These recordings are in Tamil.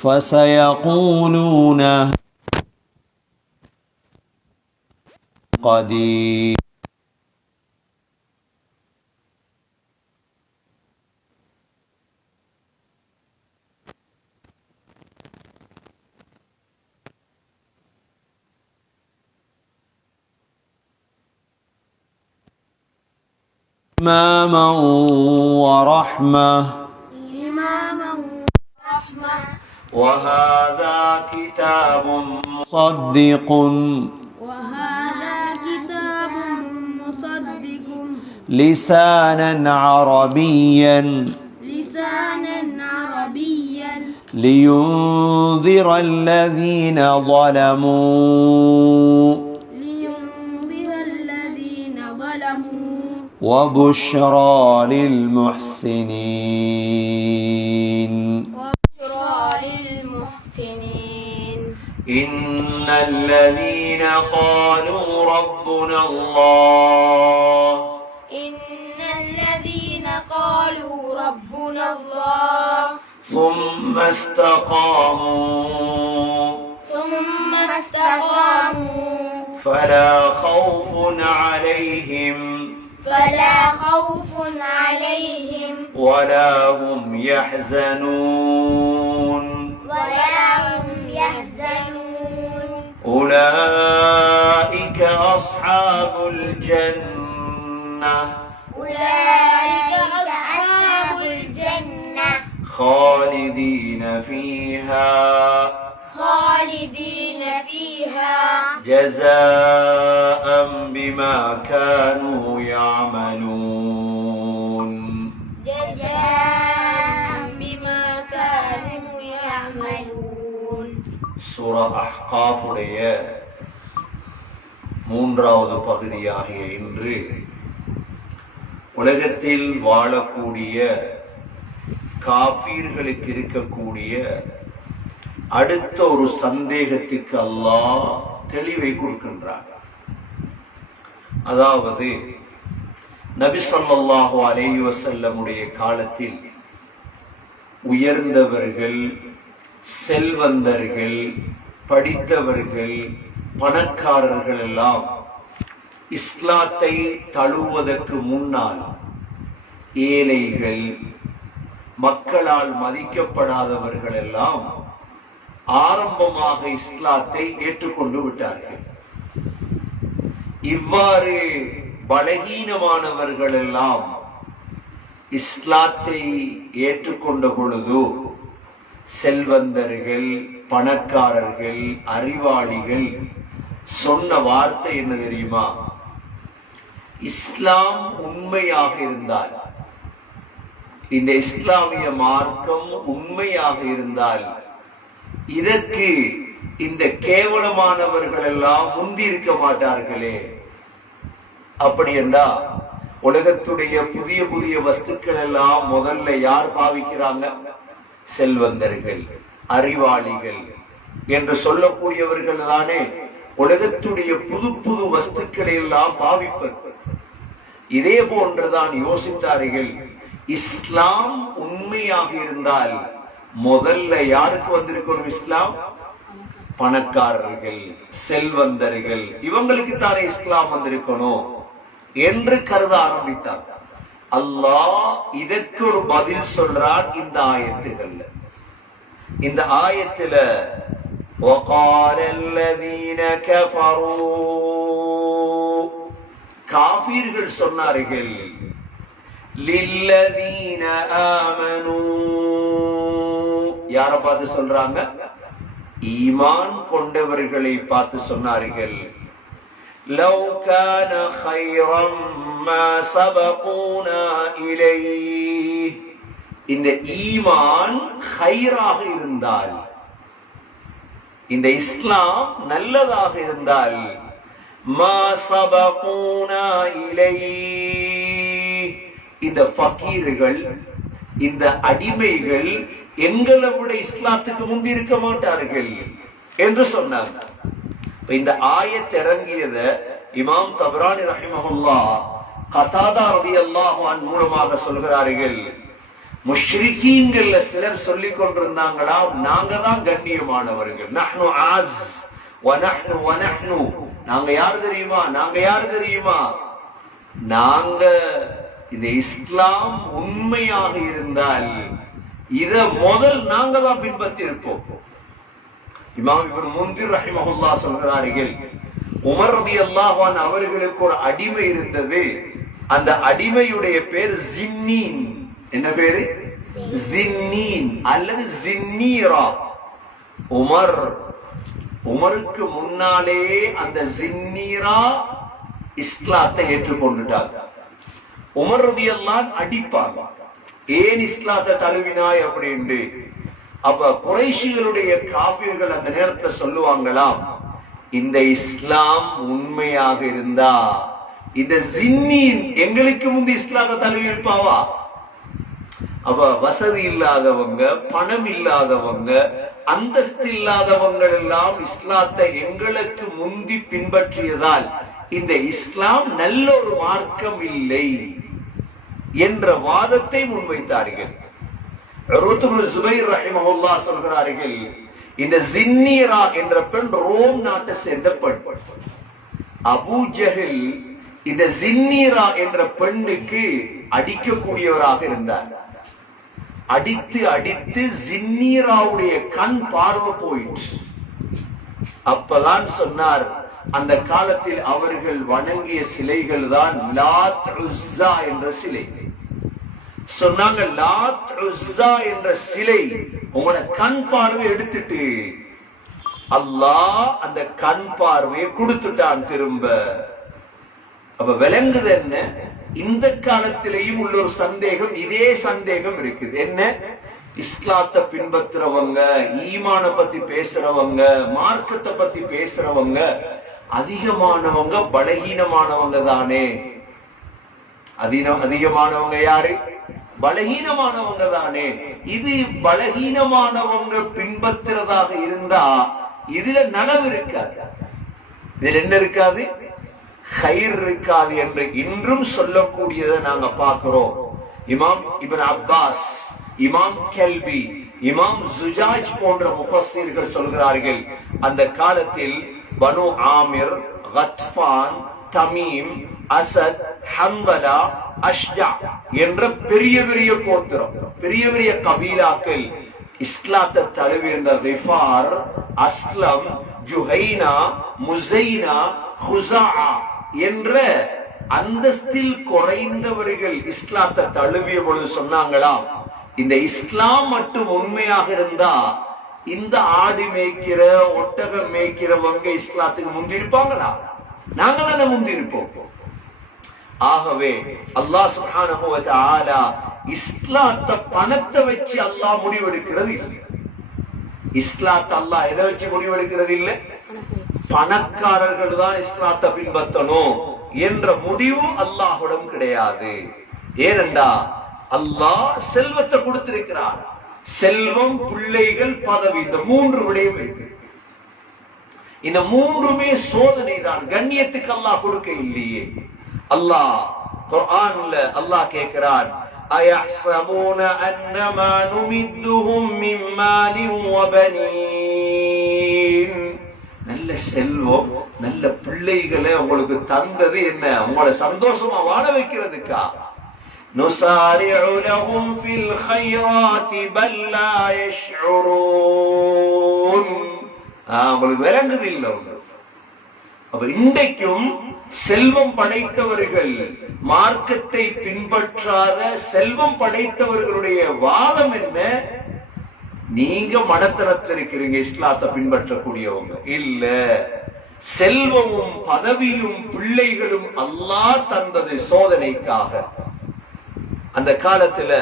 فسيقولون قدير إماما ورحمة وهذا كتاب مصدق لسانا عربيا لينذر الذين ظلموا وبشرى للمحسنين إن الذين قالوا ربنا الله ثم استقاموا فلا خوف عليهم ولا هم يحزنون أولئك أصحاب الجنة خالدين فيها جزاء بما كانوا يعملون சூரா அஹ்காஃபுடைய மூன்றாவது பகுதியாகிய இன்று உலகத்தில் வாழக்கூடிய காஃபீர்களுக்கு இருக்கக்கூடிய அடுத்த ஒரு சந்தேகத்துக்கு அல்லாஹ் தெளிவை கொடுக்கின்றார். அதாவது நபி ஸல்லல்லாஹு அலைஹி வஸல்லமுடைய காலத்தில் உயர்ந்தவர்கள், செல்வந்தர்கள், படித்தவர்கள், பணக்காரர்கள் எல்லாம் இஸ்லாத்தை தழுவதற்கு முன்னால் ஏழைகள், மக்களால் மதிக்கப்படாதவர்கள் எல்லாம் ஆரம்பமாக இஸ்லாத்தை ஏற்றுக்கொண்டு விட்டார்கள். இவ்வாறு பலகீனமானவர்கள் எல்லாம் இஸ்லாத்தை ஏற்றுக்கொண்ட பொழுது செல்வந்தர்கள், பணக்காரர்கள், அறிவாளிகள் சொன்ன வார்த்தை என்ன தெரியுமா? இஸ்லாம் உண்மையாக இருந்தால், இந்த இஸ்லாமிய மார்க்கம் உண்மையாக இருந்தால் இதற்கு இந்த கேவலமானவர்கள் எல்லாம் முந்தி இருக்க மாட்டார்களே. அப்படி என்றா உலகத்துடைய புதிய புதிய வஸ்துக்கள் எல்லாம் முதல்ல யார் பாவிக்கிறாங்க? செல்வந்தர்கள், அறிவாளிகள் என்று சொல்லக்கூடியவர்கள் தானே உலகத்துடைய புது புது வஸ்துக்களை எல்லாம் பாவிப்பர்கள். இதே போன்றுதான் யோசித்தார்கள். இஸ்லாம் உண்மையாக இருந்தால் முதல்ல யாருக்கு வந்திருக்கணும்? இஸ்லாம் பணக்காரர்கள், செல்வந்தர்கள், இவங்களுக்கு தானே இஸ்லாம் வந்திருக்கணும் என்று கருத ஆரம்பித்தார். அல்லாஹ் இதற்கு ஒரு பதில் சொல்றார் இந்த ஆயத்துகள்ல. இந்த ஆயத்துல وَقَالَ الَّذِينَ كَفَرُوا காஃபிர்கள் சொன்னார்கள் لِلَّذِينَ آمَنُوا யார பார்த்து சொல்றாங்க? ஈமான் கொண்டவர்களை பார்த்து சொன்னார்கள் لَوْ كَانَ خَيْرًا مَا سَبَقُونَا إِلَيْهِ இந்த ஈமான் ஹைராக இருந்தால், இந்த இஸ்லாம் நல்லதாக இருந்தால் மா சபகூனா இலைஹி இந்த ஃபகீர்கள், இந்த அடிமைகள் எங்களை விட இஸ்லாத்துக்கு முந்தி இருக்க மாட்டார்கள் என்று சொன்னாங்க. இந்த ஆயத் இறங்கியத இமாம் தபரானி ரஹிமஹுல்லாஹ் கதாதா ரலியல்லாஹு அன்ஹு மூலமாக சொல்கிறார்கள். முஷ்ரிக்கீன்கள்ல சிலர் சொல்லிக் கொண்டிருந்தாங்களா, நாங்க தான் கண்ணியமானவர்கள். நஹ்னு ஆஸ் வ நஹ்னு வ நஹ்னு, நாங்க யார் தெரியுமா, நாங்க யார் தெரியுமா, நாங்க இந்த இஸ்லாம் உண்மையாக இருந்தால் இத முதல் நாங்க தான் பின்பற்றி இருப்போம். இமாம் இப்னு முன்திர் ரஹிமஹுல்லாஹ் சொல்கிறார்கள், உமர் ரலியல்லாஹு அன்ஹு அவர்களுக்கு ஒரு அடிமை இருந்தது. அந்த அடிமையுடைய பேர் ஜின்னீன். என்ன பேரு? ஜின்னீன் அல்லது ஜின்னீரா. உமருக்கு முன்னாலே அந்த ஜின்னீரா இஸ்லாத்தை ஏற்றுக்கொண்டுட்டார். உமர் ரலியல்லாஹு அடிப்பார், ஏன் இஸ்லாத்தை தழுவினாய் அப்படின்னு. அப்ப குறைஷிகளுடைய காபிர்கள் அந்த நேரத்துல சொல்லுவாங்களாம், இந்த இஸ்லாம் உண்மையாக இருந்தா இந்த ஜின்னீன் எங்களுக்கு முந்தி இஸ்லாத்தை தழுவி இருப்பாவா? அப்ப வசதி இல்லாதவங்க, பணம் இல்லாதவங்க, அந்தஸ்து இல்லாதவங்க எல்லாம் இஸ்லாத்தை எங்களுக்கு முந்தி பின்பற்றியதால் இந்த இஸ்லாம் நல்ல ஒரு மார்க்கம் இல்லை என்ற வாதத்தை முன்வைத்தார்கள். ஜுபைர் ரஹிமஹுல்லாஹ் சொல்கிறார்கள், இந்த ஜின்னீரா என்ற பெண் ரோம் நாட்டை சேர்ந்த பெண். அபூ ஜஹல் இந்த ஜின்னீரா என்ற பெண்ணுக்கு அடிக்கக்கூடியவராக இருந்தார். அடித்து அடித்து ஜின்னீராவுடைய கண் பார்வை போயிற்று. அப்பதான் சொன்னார், அந்த காலத்தில் அவர்கள் வணங்கிய சிலைகள் தான் லாத் உஸ்ஸா என்ற சிலை. சொன்னாங்க, லாத் உஸ்ஸா என்ற சிலை உங்களோட கண் பார்வை எடுத்துட்டு அல்லாஹ் அந்த கண் பார்வையை கொடுத்துட்டான் திரும்ப. அப்ப விளங்குது என்ன, இந்த காலத்திலேயும் உள்ள ஒரு சந்தேகம், இதே சந்தேகம் இருக்குது. என்ன? இஸ்லாத்தை பின்பற்றுறவங்க, ஈமான பத்தி பேசுறவங்க, மார்க்கத்தை பத்தி பேசுறவங்க அதிகமானவங்க பலகீனமானவங்க தானே. அதிகமானவங்க யாரு? பலகீனமானவங்க தானே. இது பலகீனமானவங்க பின்பற்றுறதாக இருந்தா இதுல நனவு இருக்காது, இதுல என்ன இருக்காது? ஹைர் இருக்காது என்று இன்றும் சொல்லக்கூடியதை நாங்க பார்க்கிறோம். இமாம் இப்னு அப்பாஸ், இமாம் கல்பி, இமாம் ஜுஜாஜ் போன்ற முஃபஸ்ஸிர்கள் சொல்கிறார்கள், அந்த காலத்தில் பனு ஆமிர், கத்ஃபான், தமீம், அசத், ஹம்பலா, அஷ்ஜா என்ற பெரிய பெரிய கோத்திரம், பெரிய பெரிய கபீலாக்கள் இஸ்லாத்தை தழுவி இருந்த ரிஃபார், அஸ்லம், ஜுஹைனா, முஸைனா, ஹுஸாஆ என்ற அந்தஸ்தில் குறைந்தவர்கள் இஸ்லாத்தை தழுவிய பொழுது சொன்னாங்களாம், இந்த இஸ்லாம் மட்டும் உண்மையாக இருந்தா இந்த ஆடு மேய்க்கிற, ஒட்டகம் மேய்க்கிறவங்க இஸ்லாத்துக்கு முந்தி இருப்பாங்களா? நாங்க தானே முந்தி இருப்போம். ஆகவே அல்லாஹ் சுப்ஹானஹு வ தஆலா இஸ்லாத்தை பணத்தை வச்சு அல்லாஹ் முடிவெடுக்கிறது இல்லை. இஸ்லாத்தை அல்லாஹ் எதை வச்சு முடிவெடுக்கிறது இல்லை? பணக்காரர்கள் தான் இஸ்லாத்தை பின்பற்றணும் என்ற முடிவு அல்லாஹ்விடம் கிடையாது. ஏனென்றா அல்லாஹ் செல்வத்தை கொடுத்திருக்கிறார். செல்வம், பிள்ளைகள், பதவி, இந்த மூன்று விடயம் இருக்கு. இந்த மூன்றுமே சோதனை தான், கண்ணியத்துக்கு அல்லாஹ் கொடுக்க இல்லையே. அல்லாஹ் குர்ஆன்ல அல்லாஹ் கேட்கிறான், அயஹ்ஸபூன அன்னமா நுமித்துஹும் மின் மாலின் வ பனீன். நல்ல செல்வம், நல்ல பிள்ளைகளை உங்களுக்கு தந்தது என்ன? உங்களை சந்தோஷமா வாழ வைக்கிறதுக்கா? நுசாரிஉ லஹும் ஃபில் கைராத்தி பல் லா யஷ்உரூன். உங்களுக்கு விளங்குது இல்ல? அப்ப இன்றைக்கும் செல்வம் படைத்தவர்கள், மார்க்கத்தை பின்பற்றாத செல்வம் படைத்தவர்களுடைய வாதம் என்ன? நீங்க மடத்தனத்தில் இருக்கிறீங்க, இஸ்லாத்தை பின்பற்றக்கூடியவங்க இல்ல. செல்வமும் பதவியும் பிள்ளைகளும் அல்லாஹ் தந்தது சோதனைக்காக. அந்த காலத்துல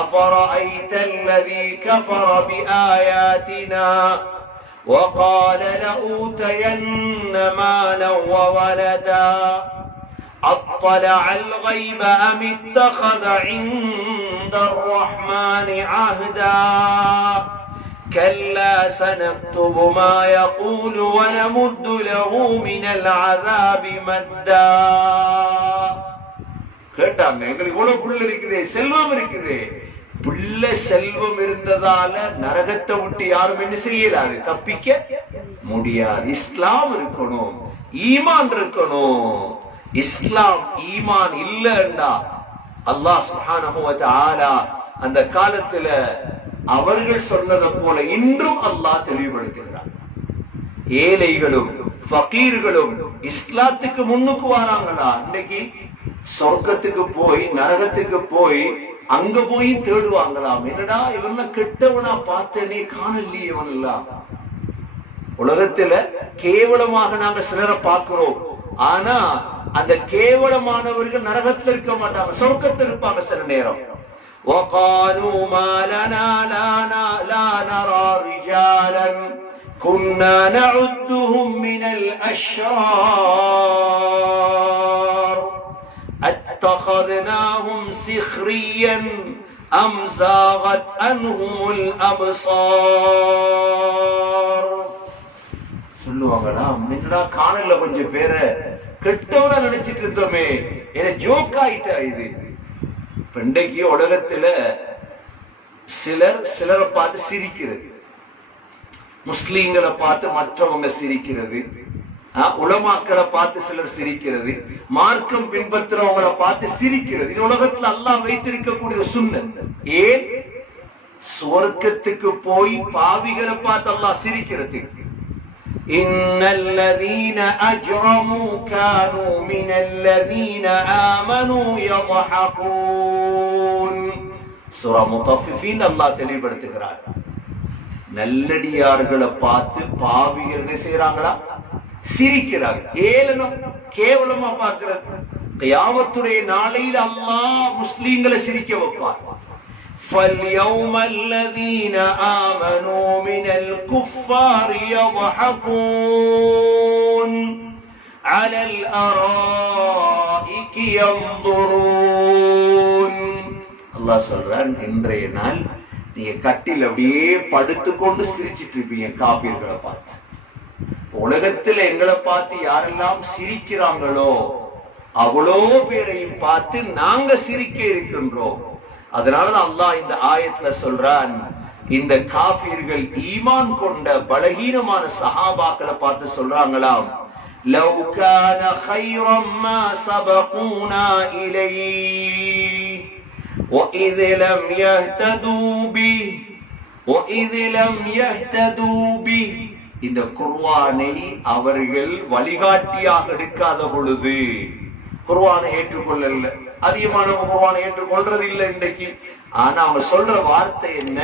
அஃபரஐத அல்லதி கஃபர பிஆயாத்தினா وقال لأوتين مالا وولدا أطلع الغيب أم اتخذ عند الرحمن عهدا كلا سنكتب ما يقول ونمد له من العذاب مدا. கேட்டாங்க, எங்களுக்கு இவ்வளவு புள்ள இருக்குது, செல்வம் இருக்குது, பிள்ளை செல்வம் இருந்ததால நரகத்தை விட்டு யாரும் என்ன செய்யலாது, தப்பிக்க முடியாது. இஸ்லாம் இருக்கணும், ஈமான் இருக்கணும். இஸ்லாம் ஈமான் இல்லைன்னா அல்லாஹ் சுப்ஹானஹு வ தஆலா அந்த காலத்துல அவர்கள் சொன்னதை போல இன்றும் அல்லாஹ் தெளிவுபடுத்துகிறார். ஏழைகளும் ஃபகீர்களும் இஸ்லாத்துக்கு முன்னுக்கு வராங்களா? இன்னைக்கு சொர்க்கத்துக்கு போய் நரகத்துக்கு போய் அங்க போய் தேடுவாங்களாம். என்னடா இவன் கெட்டவனா பார்த்தனே காணலையே இவன் எல்லாம். உலகத்துல கேவலமாக நாங்க சிலரை பார்க்கிறோம். ஆனா அந்த கேவலமானவர்கள் நரகத்துல இருக்க மாட்டாங்க, சொர்க்கத்தில் இருப்பாங்க சில நேரம். وقالوا ما لنا لا نرى رجالا كنا نعدهم من الأشرار اتخذناهم سخريا أم زاغت عنهم الأبصار. சொல்லுவாங்களா, முன்னடா காணல கொஞ்சம் பேரை கெட்டவனா நினைச்சிட்டு இருந்தோமே, என்ன ஜோக் ஆயிட்டா இது. இன்றைக்கு உலகத்துல சிலரை பார்த்து சிரிக்கிறது, முஸ்லீம்களை பார்த்து மற்றவங்க சிரிக்கிறது, உலமாக்களை பார்த்து சிலர் சிரிக்கிறது, மார்க்கம் பின்பற்றுறவங்களை பார்த்து சிரிக்கிறது. இது உலகத்துல அல்லாஹ் வைத்திருக்கக்கூடிய சுன்னத். ஏன்? சுவர்க்கத்துக்கு போய் பாவிகளை பார்த்து அல்லாஹ் சிரிக்கிறது. இன்னல்லதீன அஜ்ரமூ கானூ மினல்லதீன ஆமனூ யضحكون. சூரா முத்தஃபிஃபீன் அல்லாஹ் தெளிவுபடுத்துகிறார். நல்லடியார்களை பார்த்து பாவிகள் என்ன செய்யறாங்களா? சிரிக்கிறார்கள். ஏளனம் கேவலமா பார்க்கிறது. கியாமத்துடைய நாளையில் அல்லாஹ் முஸ்லிம்களை சிரிக்க வைப்பார். فَالْيَوْمَ الَّذِينَ آمَنُوا مِنَ الْكُفَّارِ يَضْحَكُونَ عَلَى الْأَرَائِكِ يَنظُرُونَ. அல்லாஹ் சொல்றான், இன்றைய நாள் நீங்க கட்டில் அப்படியே படுத்துக்கொண்டு சிரிச்சிட்டு இருப்பீங்க காபீர்களை பார்த்து. உலகத்துல எங்களை பார்த்து யாரெல்லாம் சிரிக்கிறாங்களோ அவ்வளோ பேரையும் பார்த்து நாங்க சிரிக்க இருக்கின்றோம். அதனாலதான் அல்லாஹ் இந்த ஆயத்துல சொல்றான், இந்த காஃபிர்கள் ஈமான் கொண்ட பலகீனமான சஹாபாக்களை பார்த்து சொல்றாங்களாம், لو كان خيرا ما سبقونا إليه وإذ لم يهتدوا به. இந்த குர்ஆனை அவர்கள் வழிகாட்டியாக எடுக்காத பொழுது, குர்ஆனை ஏற்றுக்கொள்ளல, அதிகமானவங்க குர்ஆனை ஏற்றுக்கொள்றது இல்லை இன்றைக்கு. ஆனா அவங்க சொல்ற வார்த்தை என்ன?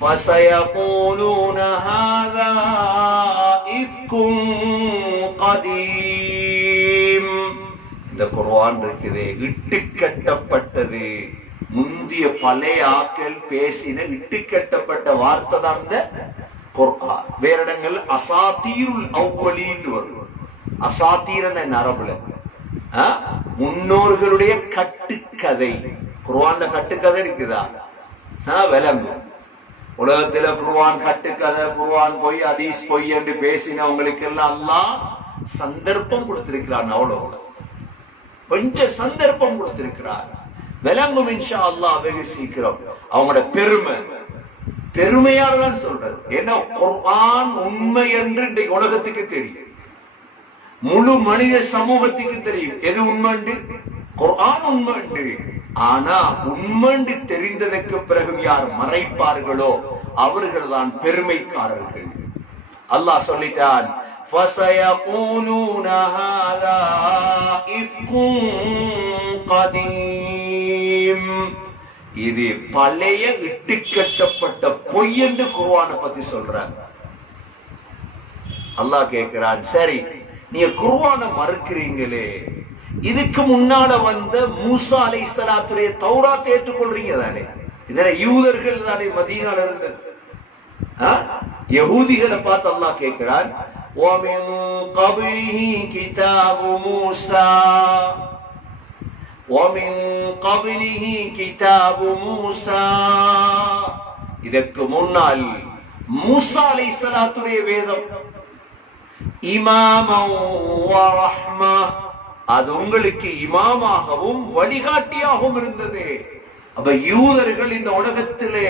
فَسَيَقُولُونَ هَذَا إِفْكٌ قَدِيمٌ. இந்த குர்ஆன் இருக்குதே இட்டுக்கட்டப்பட்டது. முந்திய பழைய ஆக்கள் பேசின இட்டுக்கட்டப்பட்ட வார்த்தை தான் இந்த குர்ஆன். வேற இடங்கள் அசாத்தீருல் அவ்வலீன் வரும். அசாத்தீரன அரபுல முன்னோர்களுடைய கட்டுக்கதை. குர்ஆன்ல கட்டுக்கதை இருக்குதா? விளங்கும். உலகத்துல குர்ஆன் கட்டுக்கதை, குர்ஆன் பொய், ஹதீஸ் பொய் என்று பேசினவங்களுக்கு எல்லாம் அல்லாஹ் சந்தர்ப்பம் கொடுத்திருக்கிறான். அவ்வளவு கொஞ்சம் சந்தர்ப்பம் கொடுத்திருக்கிறார். விளங்கும் இன்ஷா அல்லாஹ் வெகு சீக்கிரம். அவங்களோட பெருமையானதான் சொல்றது. ஏன்னா குர்ஆன் உண்மை என்று இன்றைக்கு உலகத்துக்கு தெரியும், முழு மனித சமூகத்துக்கு தெரியும் எது உண்மைண்டு. குர்ஆன் உண்மைண்டு. ஆனா உண்மைண்டு தெரிந்ததற்கு பிறகு யார் மறைப்பார்களோ அவர்கள் தான் பெருமைக்காரர்கள். அல்லாஹ் சொல்லிட்டான், فَسَيَقُولُونَ هَذَا إِفْكٌ قَدِيمٌ. இது பழைய இட்டுக்கட்டப்பட்ட பொய் என்று குர்ஆனை பத்தி சொல்றாங்க. அல்லாஹ் கேட்கிறான், சரி நீங்க குர்ஆனை மறுக்கிறீங்களே, இதுக்கு முன்னால வந்த மூசா அலைஹிஸ்ஸலாத்துடைய தௌராத்தை ஏற்றுக்கொள்றீங்க தானே? இதனை யூதர்கள் தானே மதீனால இருந்தது. யஹூதிகளை பார்த்து அல்லாஹ் கேட்கிறான், وَمِن قَبْلِهِ كِتَابُ مُوسَى وَمِن قَبْلِهِ كِتَابُ مُوسَى. இதற்கு முன்னால் மூசா அலைஹிஸ்ஸலாத்துடைய வேதம் இமாமன் வ ரஹ்மா, அது உங்களுக்கு இமாமாகவும் வழிகாட்டியாகவும் இருந்தது. அப்ப யூதர்கள் இந்த உலகத்திலே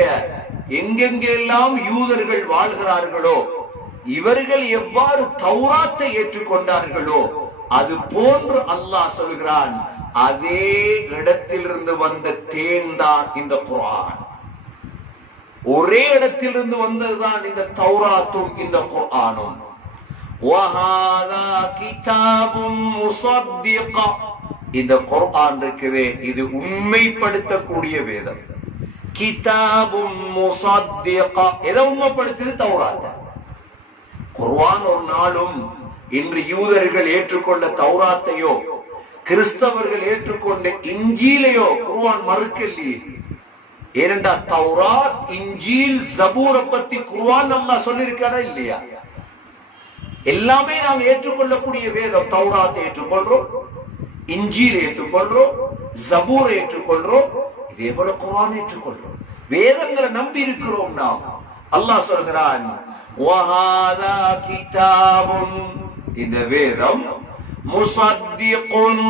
எங்கெங்கெல்லாம் யூதர்கள் வாழ்கிறார்களோ, இவர்கள் எவ்வாறு தௌராத்தை ஏற்றுக்கொண்டார்களோ அது போன்று அல்லாஹ் சொல்கிறான், அதே இடத்திலிருந்து வந்த தேன் தான் இந்த குர்ஆன். ஒரே இடத்திலிருந்து வந்ததுதான் இந்த தௌராத்தும் இந்த குர்ஆனும். வஹாதா கிதாபும் முஸத்திக, இந்த குர்ஆன் இருக்குதே இது உண்மைப்படுத்தக்கூடிய வேதம். கிதாபும் முஸத்திக, எதை உண்மைப்படுத்துது? தௌராத். குர்ஆன் ஒரு நாளும் இன்று யூதர்கள் ஏற்றுக்கொண்ட தௌராத்தையோ கிறிஸ்தவர்கள் ஏற்றுக்கொண்ட இஞ்சிலையோ குர்ஆன் மறுக்கலையே. ஏனென்றால் தௌராத், இஞ்சில், ஜபூரை பத்தி குர்ஆன் அல்லாஹ் சொல்லியிருக்காரா இல்லையா? எல்லாமே நாம் ஏற்றுக்கொள்ளக்கூடிய வேதம். தௌராத்தை ஏற்றுக்கொள்றோம், இஞ்சில் ஏற்றுக்கொள்றோம், ஜபூரை ஏற்றுக்கொள்றோம், இதே போல குர்ஆன் ஏற்றுக்கொள்றோம். வேதங்களை நம்பி இருக்கிறோம் நாம். அல்லாஹ் சொல்கிறான், வஹாதா கிதாபுன், இந்த வேதம் முஸத்திகுன்,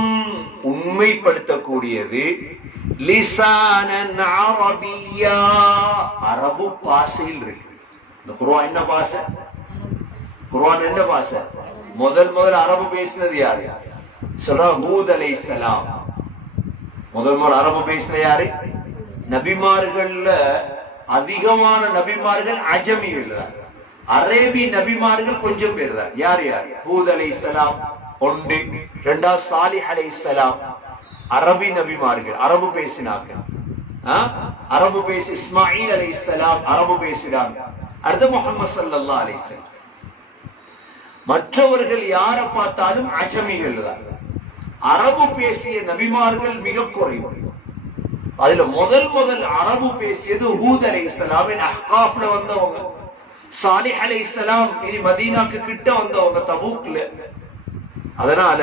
உண்மைப்படுத்தக்கூடியது, லிசானன் அரபிய்யா, அரபு பாஷையில் இருக்கு. இந்த குர்ஆன் என்ன பாஷை? குர்ஆன் என்ன பாஷை? முதல் அரபு பேசினது யாரு? சொல்றா ஹூத் அலைஹிஸ்ஸலாம். முதல் அரபு பேசின யாரு? நபிமார்கள்ல அதிகமான நபிமார்கள் அஜமிகள் தான். அரேபி நபிமார்கள் கொஞ்சம் பேர் தான். யார் யார்? ஹூத் அலைஹிஸ்ஸலாம் ஒன்று, இரண்டாவது சாலிஹ் அலைஹிஸ்ஸலாம். அரபி நபிமார்கள், அரபு பேசினார்கள். அரபு பேசி இஸ்மாயில் அலைஹிஸ்ஸலாம் அரபு பேசினாங்க. அடுத்து முஹம்மது ஸல்லல்லாஹு அலைஹி வஸல்லம். மற்றவர்கள் யாரை பார்த்தாலும் அஜமிகள் தான். அரபு பேசிய நபிமார்கள் மிக குறைவு. அதுல முதல் அரபு பேசியது ஹூத் அலைஹிஸ்ஸலாமின் அஹ்காஃப்ல வந்தவங்க. சாலிஹ் அலைஹிஸ்ஸலாம் இனி மதீனாக்கு கிட்ட வந்தவங்க, தபூக்ல. அதனால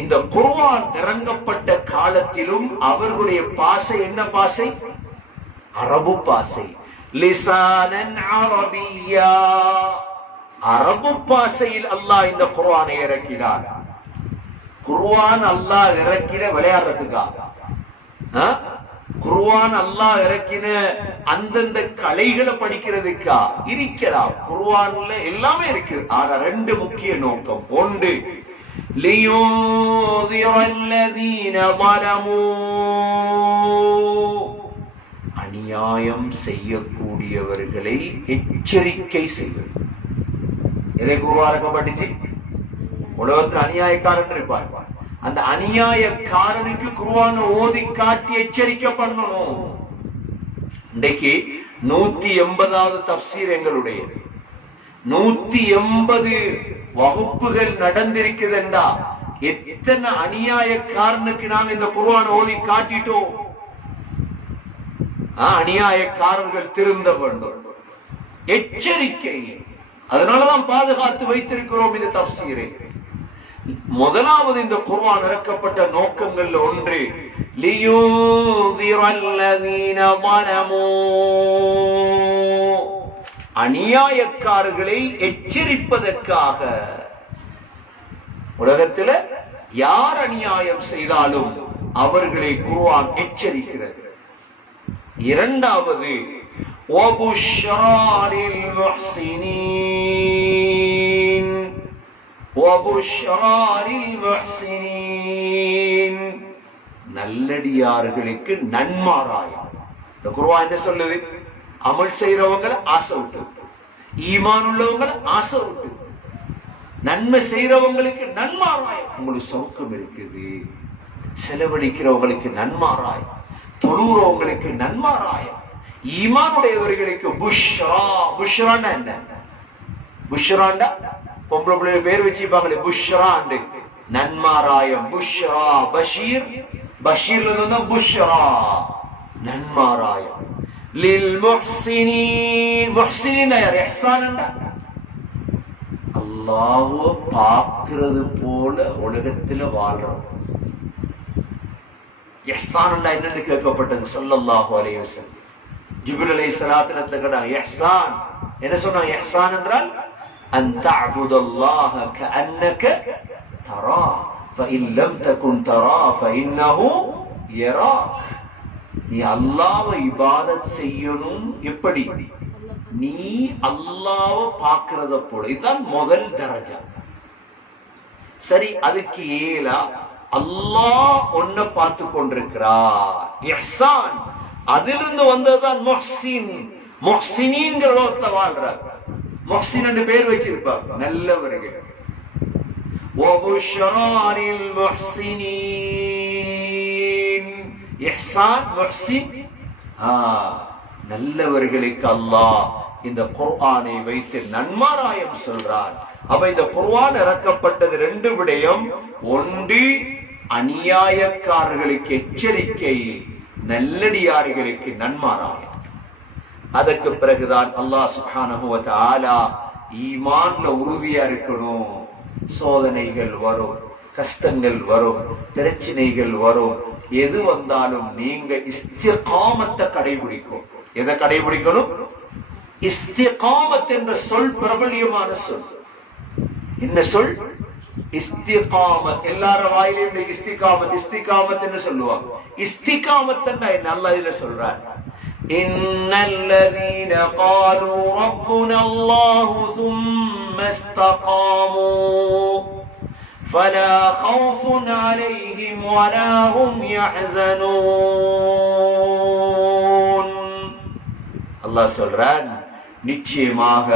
இந்த குர்ஆன் இறங்கப்பட்ட காலத்திலும் அவர்களுடைய பாஷை என்ன பாஷை? அரபு பாஷை. லிசானன் அரபிய்யா, அரபு பாஷையில் அல்லாஹ் இந்த குர்ஆனை இறக்கினார். குர்ஆன் அல்லாஹ் இறக்கின விளையாடுறதுக்கா? குர்ஆன் அல்லாஹ் இறக்கின அந்தந்த கலைகளை படிக்கிறதுக்கா? இருக்கலாம், குர்ஆன்ல எல்லாமே இருக்கு. ஆனா ரெண்டு முக்கிய நோக்கம். ஒன்று, அநியாயம் செய்யக்கூடியவர்களை எச்சரிக்கை செய்வது. எதை குர்ஆனுக்கு? உலகத்தில் அநியாயக்காரன் இருப்பார். அந்த அநியாயக்காரனுக்கு குர்ஆனை ஓதி காட்டி எச்சரிக்கை பண்ணணும். இன்றைக்கு 180வது தஃப்சீர் எங்களுடைய 180 வகுப்புகள் நடந்திருக்குதுண்டா, எத்தனை அநியாயக்காரனுக்கு நாங்க இந்த குர்ஆனை ஓதி காட்டிட்டோம். அநியாயக்காரர்கள் திருந்த வேண்டும், எச்சரிக்கை. அதனாலதான் பாதுகாத்து வைத்திருக்கிறோம் இந்த தஃப்சீரை. முதலாவது இந்த குர்ஆன் இறக்கப்பட்ட நோக்கங்கள்ல ஒன்று, லியூன்ஸிரல்லதீன ஸலமூ, அநியாயக்காரர்களை எச்சரிப்பதற்காக. உலகத்துல யார் அநியாயம் செய்தாலும் அவர்களை குர்ஆன் எச்சரிக்கிறது. இரண்டாவது, வபுஷ்ராலில் முஹ்ஸினீன், வபுஷ்ராலில் முஹ்ஸினீன், நல்லடியார்களுக்கு நன்மாராயம். இந்த குர்ஆன் என்ன சொல்லுது? அமல் செய்யறவங்களை ஆசை விட்டு, ஈமான் உள்ளவங்களை ஆசை விட்டு, நன்மை செய்யறவங்களுக்கு நன்மாராயம். உங்களுக்கு சொர்க்கம் இருக்குது. செலவழிக்கிறவங்களுக்கு நன்மாராயம், தொழுறவங்களுக்கு நன்மாராயம், ஈமானுடையவர்களுக்கு புஷ்ரா. புஷ்ராண்டா என்ன? புஷ்ராண்டா பொம்பளை பிள்ளை பேர் வச்சுப்பாங்களே, புஷ்ராண்டு நன்மாராயம். புஷ்ரா பஷீர், பஷீர்ல இருந்து புஷ்ரா நன்மாராயம். லில் முஹ்ஸினீன், முஹ்ஸினீன் யார்? இஹ்சான்டா அல்லாஹ்வை பார்க்கிறது போல உலகத்துல வாழ்றோம். இஹ்சான்டா என்னன்னு கேட்கப்பட்டது ஸல்லல்லாஹு அலைஹி வஸல்லம். ஜிப்ரீல் அலைஹிஸ்ஸலாத்து கேட்டாங்க இஹ்சான் என்ன சொன்னாங்க? இஹ்சான் என்றால் அன் தஅபுதல்லாஹ கஅன்னக தரா ஃபஇன் லம் தகுன் தரா ஃபஇன்னஹு யராக். நீ அல்லாஹ்வை இபாதத் செய்யணும். எப்படி? நீ அல்லாஹ்வை பார்க்கிறத போல. இதுதான் முதல் தரஜா. சரி, அதுக்கு ஏலா அல்லாஹ் ஒன்ன பார்த்து கொண்டிருக்கிறார். இஹ்சான் அதிலிருந்து வந்ததுதான் முஹ்சின். முஹ்சினீன்கிற லோகத்துல வாழ்றார். முஹ்சின் என்று பேர் வச்சிருப்பார், நல்லவர்கள். وَبُشْرَى لِلْمُحْسِنِينَ. இஹ்சான், முஹ்சின், நல்லவர்களுக்கு அல்லாஹ் இந்த குர்ஆனை வைத்து நன்மாராயம் சொல்றார். அப்ப இந்த குர்ஆன் இறக்கப்பட்டது ரெண்டு விடயம். ஒன்று, அநியாயக்காரர்களுக்கு எச்சரிக்கை, நல்லடியார்களுக்கு நன்மாராயம். அதற்கு பிறகுதான் அல்லாஹ் சுப்ஹானஹு வ தஆலா ஈமான்ல உறுதியா இருக்கணும். சோதனைகள் வரும், கஷ்டங்கள் வரும், பிரச்சனைகள் வரும். எது வந்தாலும் நீங்க இஸ்திகாமத்தை கடைபிடிக்கும். எதை கடைபிடிக்கணும்? இஸ்திகாமத் என்ற சொல் பிரபல்யமான சொல். என்ன சொல்? இஸ்திகாமத். எல்லார வாயிலையும் இஸ்திகாமத் இஸ்திகாமத் என்று சொல்லுவாங்க. இஸ்திகாமத் என்ன? அல்லாஹ் இதுல சொல்றார், இன்னல்லதீன காலூ ரப்புனா அல்லாஹு ஸும்ம இஸ்தகாமூ ஃபலா கௌஃபுன் அலைஹிம் வலா ஹும் யஹ்ஸனூன். அல்லாஹ் சொல்றான், நிச்சயமாக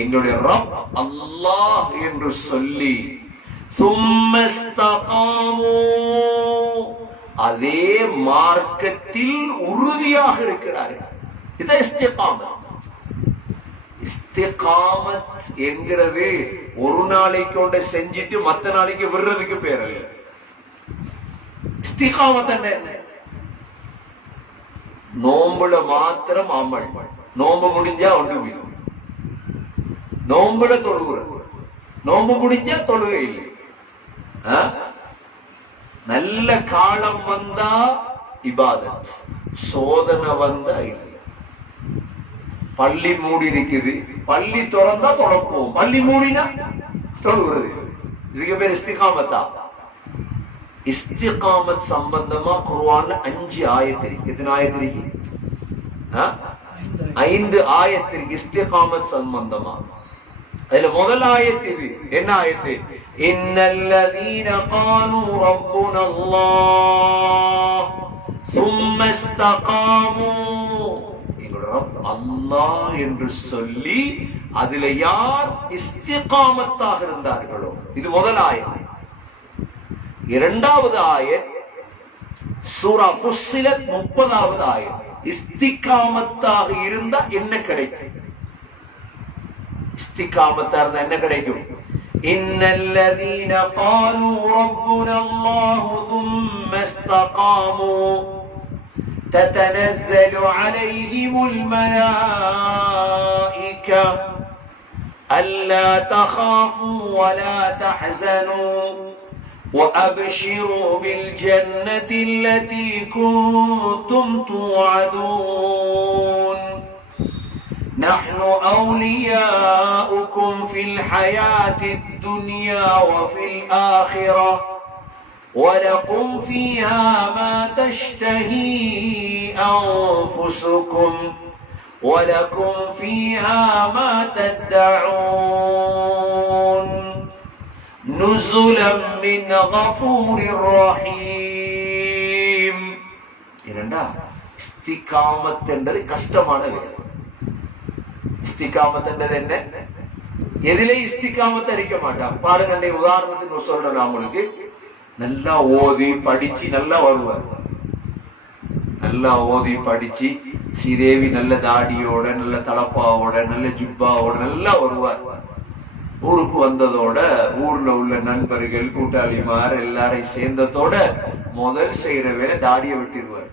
எங்களுடைய ரப் அல்லாஹ் என்று சொல்லி ஸும்ம இஸ்தகாமூ, அதே மார்க்கத்தில் உறுதியாக இருக்கிறார்கள். இதான் இஸ்திகாமத். இஸ்திகாமத் என்கிறது ஒரு நாளைக்கு ஒன்றை செஞ்சிட்டு மத்த நாளைக்கு விடுறதுக்கு பேர் அல்ல. இஸ்திகாமத் என்ன? நோம்புல மாத்திரம் அமல். நோம்பு முடிஞ்சா ஒன்றும் இல்லை. நோம்புல தொழுகிற, நோம்பு முடிஞ்சா தொழுகை இல்லை. நல்ல காலம் வந்தா இபாதத், சோதனை வந்தா இல்லை. பள்ளி மூடி இருக்குது, பள்ளி திறந்தா தொலைப்போம், பள்ளி மூடினா தொழுகிறது. இதுக்கு பேர் இஸ்திகாமத்தா? இஸ்திகாமத் சம்பந்தமா குர்ஆன்ல 5 ஆயத்து இருக்கு. எத்தனை ஆயத்து இருக்கு? 5 ஆயத்து இருக்கு இஸ்திகாமத் சம்பந்தமா. அதுல முதல் ஆயத்து இது. என்ன ஆயத்து? இன்னல்லதீன காலூ ரப்புனா அல்லாஹ் ஸும்ம இஸ்தகாமூ. எங்களுடைய ரப் அல்லாஹ் என்று சொல்லி அதுல யார் இஸ்திகாமத்தாக இருந்தார்களோ, இது முதல் ஆயத்து. இரண்டாவது ஆயத் சூரா ஃபுஸ்ஸிலத் 30வது ஆயத். இஸ்திகாமத்தாக இருந்தா என்ன கிடைக்கும்? இஸ்திகாமத்தா இருந்தா என்ன கிடைக்கும்? இன்னல்லதீன காலூ ரப்புனா அல்லாஹு ஸும்ம இஸ்தகாமூ ததனஸ்ஸலு அலைஹிமுல் மலாயிகா அல்லா தகாஃபூ வலா தஹ்ஸனூ وأبشروا بالجنة التي كنتم توعدون نحن أولياؤكم في الحياة الدنيا وفي الآخرة ولكم فيها ما تشتهي أنفسكم ولكم فيها ما تدعون نزلا من غفور رحيم. இரண்டா இஸ்திகாமத் என்பது கஷ்டமான வேலை. இஸ்திகாமத் என்பது என்ன? எதிலே இஸ்திகாமத் அறிக்க மாட்டான். பாருங்க, உதாரணத்துக்கு சொல்றேன். உங்களுக்கு நல்லா ஓதி படிச்சு நல்லா வருவார். நல்லா ஓதி படிச்சு ஸ்ரீதேவி நல்ல தாடியோட, நல்ல தலப்பாவோட, நல்ல ஜுப்பாவோட நல்லா வருவார். ஊருக்கு வந்ததோட ஊர்ல உள்ள நண்பர்கள் கூட்டாளிமார் எல்லாரையும் சேர்ந்ததோட முதல் செய்யற வேலை தாடியை வெட்டிடுவார்.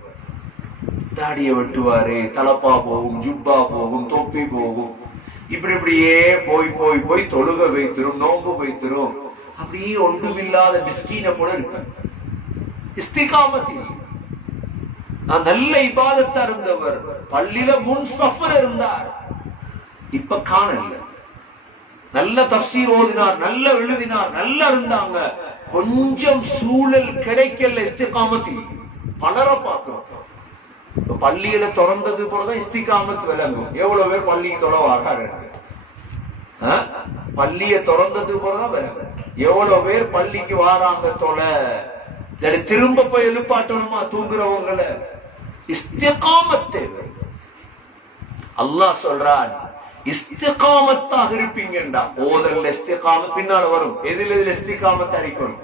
தாடியை வெட்டுவாரு, தலப்பா போகும், ஜுப்பா போகும், தொப்பி போகும். இப்படியே போய் போய் போய் தொழுக வைத்திரும், நோம்பு வைத்திரும். அப்படியே ஒன்றுமில்லாத மிஸ்கீன போல இருப்பார். இஸ்திகாமத்தில் நல்ல இபாதத்தா இருந்தவர். பள்ளியில முன் சஃபர் இருந்தார், இப்ப காணல. நல்ல தஃசீர் ஓதினார், நல்ல எழுதினார், நல்லா இருந்தாங்க. கொஞ்சம் சூழல் கிடைக்கல இஸ்திகாமத்தில். பலரை பார்க்கிறோம். பள்ளியில திறந்தது போலதான் இஸ்திகாமத் விளங்கும். எவ்வளவு பேர் பள்ளிக்கு தொலை வராங்க? பள்ளிய திறந்தது போலதான் விளங்கும். எவ்வளவு பேர் பள்ளிக்கு வாராங்க தொலை? திரும்ப போய் எழுப்பாட்டணுமா தூங்குறவங்களை? இஸ்திகாமத் தேவை. அல்லாஹ் சொல்றான், இஸ்திகாமத்தாக இருப்பீங்கடா. ஓதல்ல இஸ்திகாமத் பின்னால வரும். எதில் இஸ்திகாமத் அறிக்கணும்?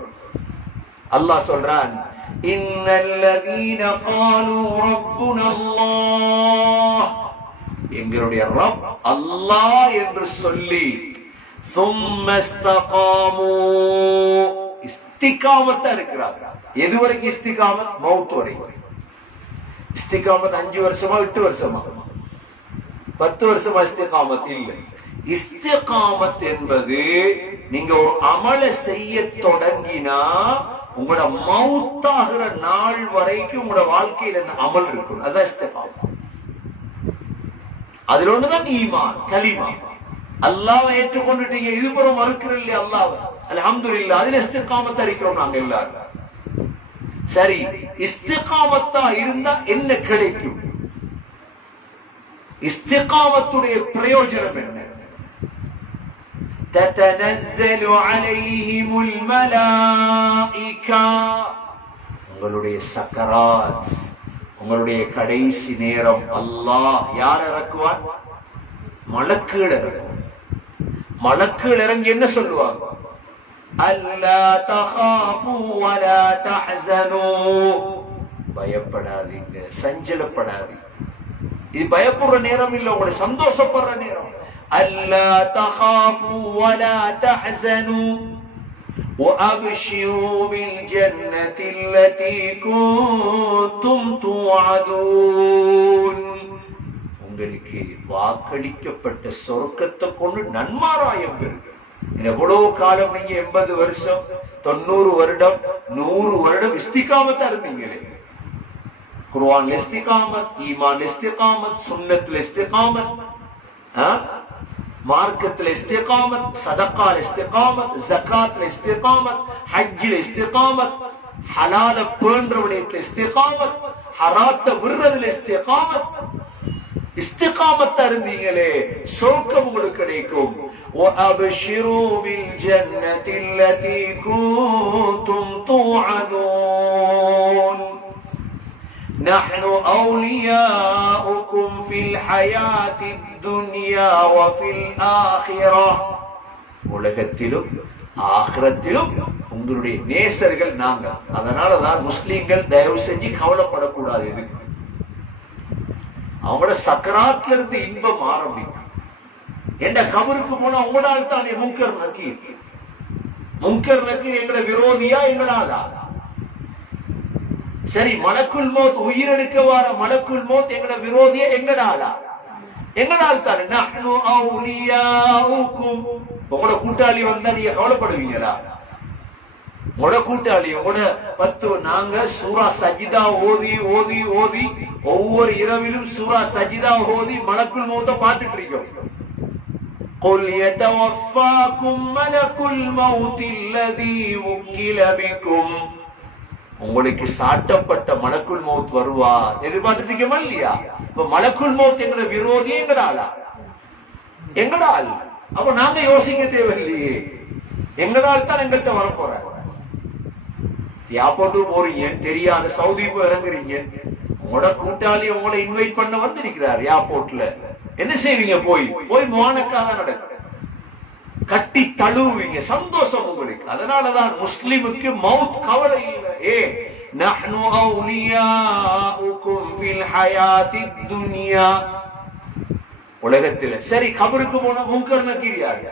அல்லாஹ் சொல்றான், இன்னல்லதீன காலூ ரப்புனா அல்லாஹ், எங்களுடைய ரப் அல்லாஹ் என்று சொல்லி, சும்ம இஸ்தகாமூ, இஸ்திகாமத்தா இருக்கிறார். எது வரைக்கும் இஸ்திகாமத்? மௌத் வரைக்கும். இஸ்திகாமத் 5 வருஷமா 8 வருஷமா 10 வருஷமா இஸ்திகாமத் இல்லை. இஸ்திகாமத் என்பது நீங்க ஒரு அமல செய்ய தொடங்கினா உங்களோட மௌத்தாகிற நாள் வரைக்கும் உங்களோட வாழ்க்கையில அமல் இருக்கும். அதான் இஸ்திகாமத். அதுல ஒண்ணுதான் ஈமான், கலிமா. அல்லாஹ்வை ஏற்றுக்கொண்டுட்டீங்க, இது போல மறுக்கிறோம் இல்லையா அல்லாஹ்? அல்ஹம்துலில்லாஹ். அதுல இஸ்திகாமத் அறிக்கிறோம் நாங்க எல்லாரும். சரி, இஸ்திகாமத்தா இருந்தா என்ன கிடைக்கும்? இஸ்திகாமத்துடைய பிரயோஜனம் என்ன? ததனஸ்ஸலு அலைஹிமுல் மலாயிகா, உங்களுடைய சக்கராத், உங்களுடைய கடைசி நேரம் அல்லாஹ் யார் இறக்குவான்? மலக்குகள் இறக்குவான். மலக்குகள் இறங்கி என்ன சொல்லுவாங்க? அல்லா தகாஃபு வலா தஹ்ஸனு, பயப்படாதீங்க, சஞ்சலப்படாதீங்க. இது பயப்படுற நேரம் இல்ல, உங்களை சந்தோஷப்படுற நேரம். அல்லா தகாஃபு வலா தஹ்ஸனு وأبشروا بالجنة التي كنتم توعدون, உங்களுக்கு வாக்களிக்கப்பட்ட சொர்க்கத்தை கொண்டு நன்மாராயம் பெறுங்க. எவ்வளவு காலம் நீங்க 80 வருஷம் 90 வருடம் 100 வருடம் இஸ்திகாமத்தா இருந்தீங்களே. குர்ஆன்ல இஸ்திகாமத், ஈமான்ல இஸ்திகாமத், சுன்னத்துல இஸ்திகாமத், மார்க்கத்துல இஸ்திகாமத், சதகால இஸ்திகாமத், ஜகாத்ல இஸ்திகாமத், ஹஜ்ஜில இஸ்திகாமத், ஹலால பேண்ற விடயத்துல இஸ்திகாமத், ஹராத்த விடுறதுல இஸ்திகாமத். இஸ்திகாமத்தா இருந்தீங்களே, சொர்க்கம் உங்களுக்கு கிடைக்கும். وَأَبْشِرُوا بِالْجَنَّةِ الَّتِي كُنتُمْ تُوعَدُونَ نحن أولياؤكم في الحياة الدنيا وفي الآخرة, உலகத்திலும் ஆகிரத்திலும் உங்களுடைய நேசர்கள் நாங்க. அதனாலதான் முஸ்லிம்கள் தயவு செஞ்சு கவலைப்படக்கூடாது. எதுக்கு? அவங்களோட சக்கராத்துல இருந்து இன்பம் ஆரம்பிக்கும். என்ற கபருக்கு போனா உங்களால் தானே முன்கர் நக்கீர். முன்கர் நக்கீர் எங்களை விரோதியா எங்களாலா? சரி, மலக்குல் மௌத், உயிரெடுக்க வார மலக்குல் மௌத் எங்கட விரோதியா எங்கடாலா? எங்கடால் தானே. நஹ்னு அவுலியாஉக்கும், உங்களோட கூட்டாளி வந்தா நீங்க கவலைப்படுவீங்களா? உங்களோட கூட்டாளி உங்களோட 10 நாங்க சூரா சஜிதா ஓதி ஓதி ஓதி ஒவ்வொரு இரவிலும் சூரா சஜிதா ஓதி மலக்குல் மௌத்த பார்த்துட்டு இருக்கோம். قُلْ يَتَوَفَّاكُمْ مَلَكُ الْمَوْتِ الَّذِي وُكِّلَ بِكُمْ, உங்களுக்கு சாட்டப்பட்ட மலக்குல் மௌத் வருவார். எதிர்பார்த்துட்டு இருக்கோமா இல்லையா? இப்ப மலக்குல் மௌத் எங்கட விரோதி எங்கடாலா? எங்கடால். அப்ப நாங்க யோசிக்க தேவையில்லையே, எங்கடால் தான் எங்கள்கிட்ட வரப்போற. ஏர்போர்ட்டு போறீங்க, தெரியாத சவுதி போய் இறங்குறீங்க, உங்களோட கூட்டாளி உங்களை இன்வைட் பண்ண வந்திருக்கிறார் ஏர்போர்ட்ல. என்ன செய்வீங்க? போய் போய் மானக்காக நடக்கும், கட்டி தழுவுவீங்க, சந்தோஷம் உங்களுக்கு. அதனாலதான் முஸ்லிமுக்கு மவுத் கவலை இல்லை. நஹ்னு அவுலியாஉக்கும் ஃபில் ஹயாத்தித் துன்யா, உலகத்துல. சரி, கபருக்கு போனா முன்கர் நக்கீர் யார்?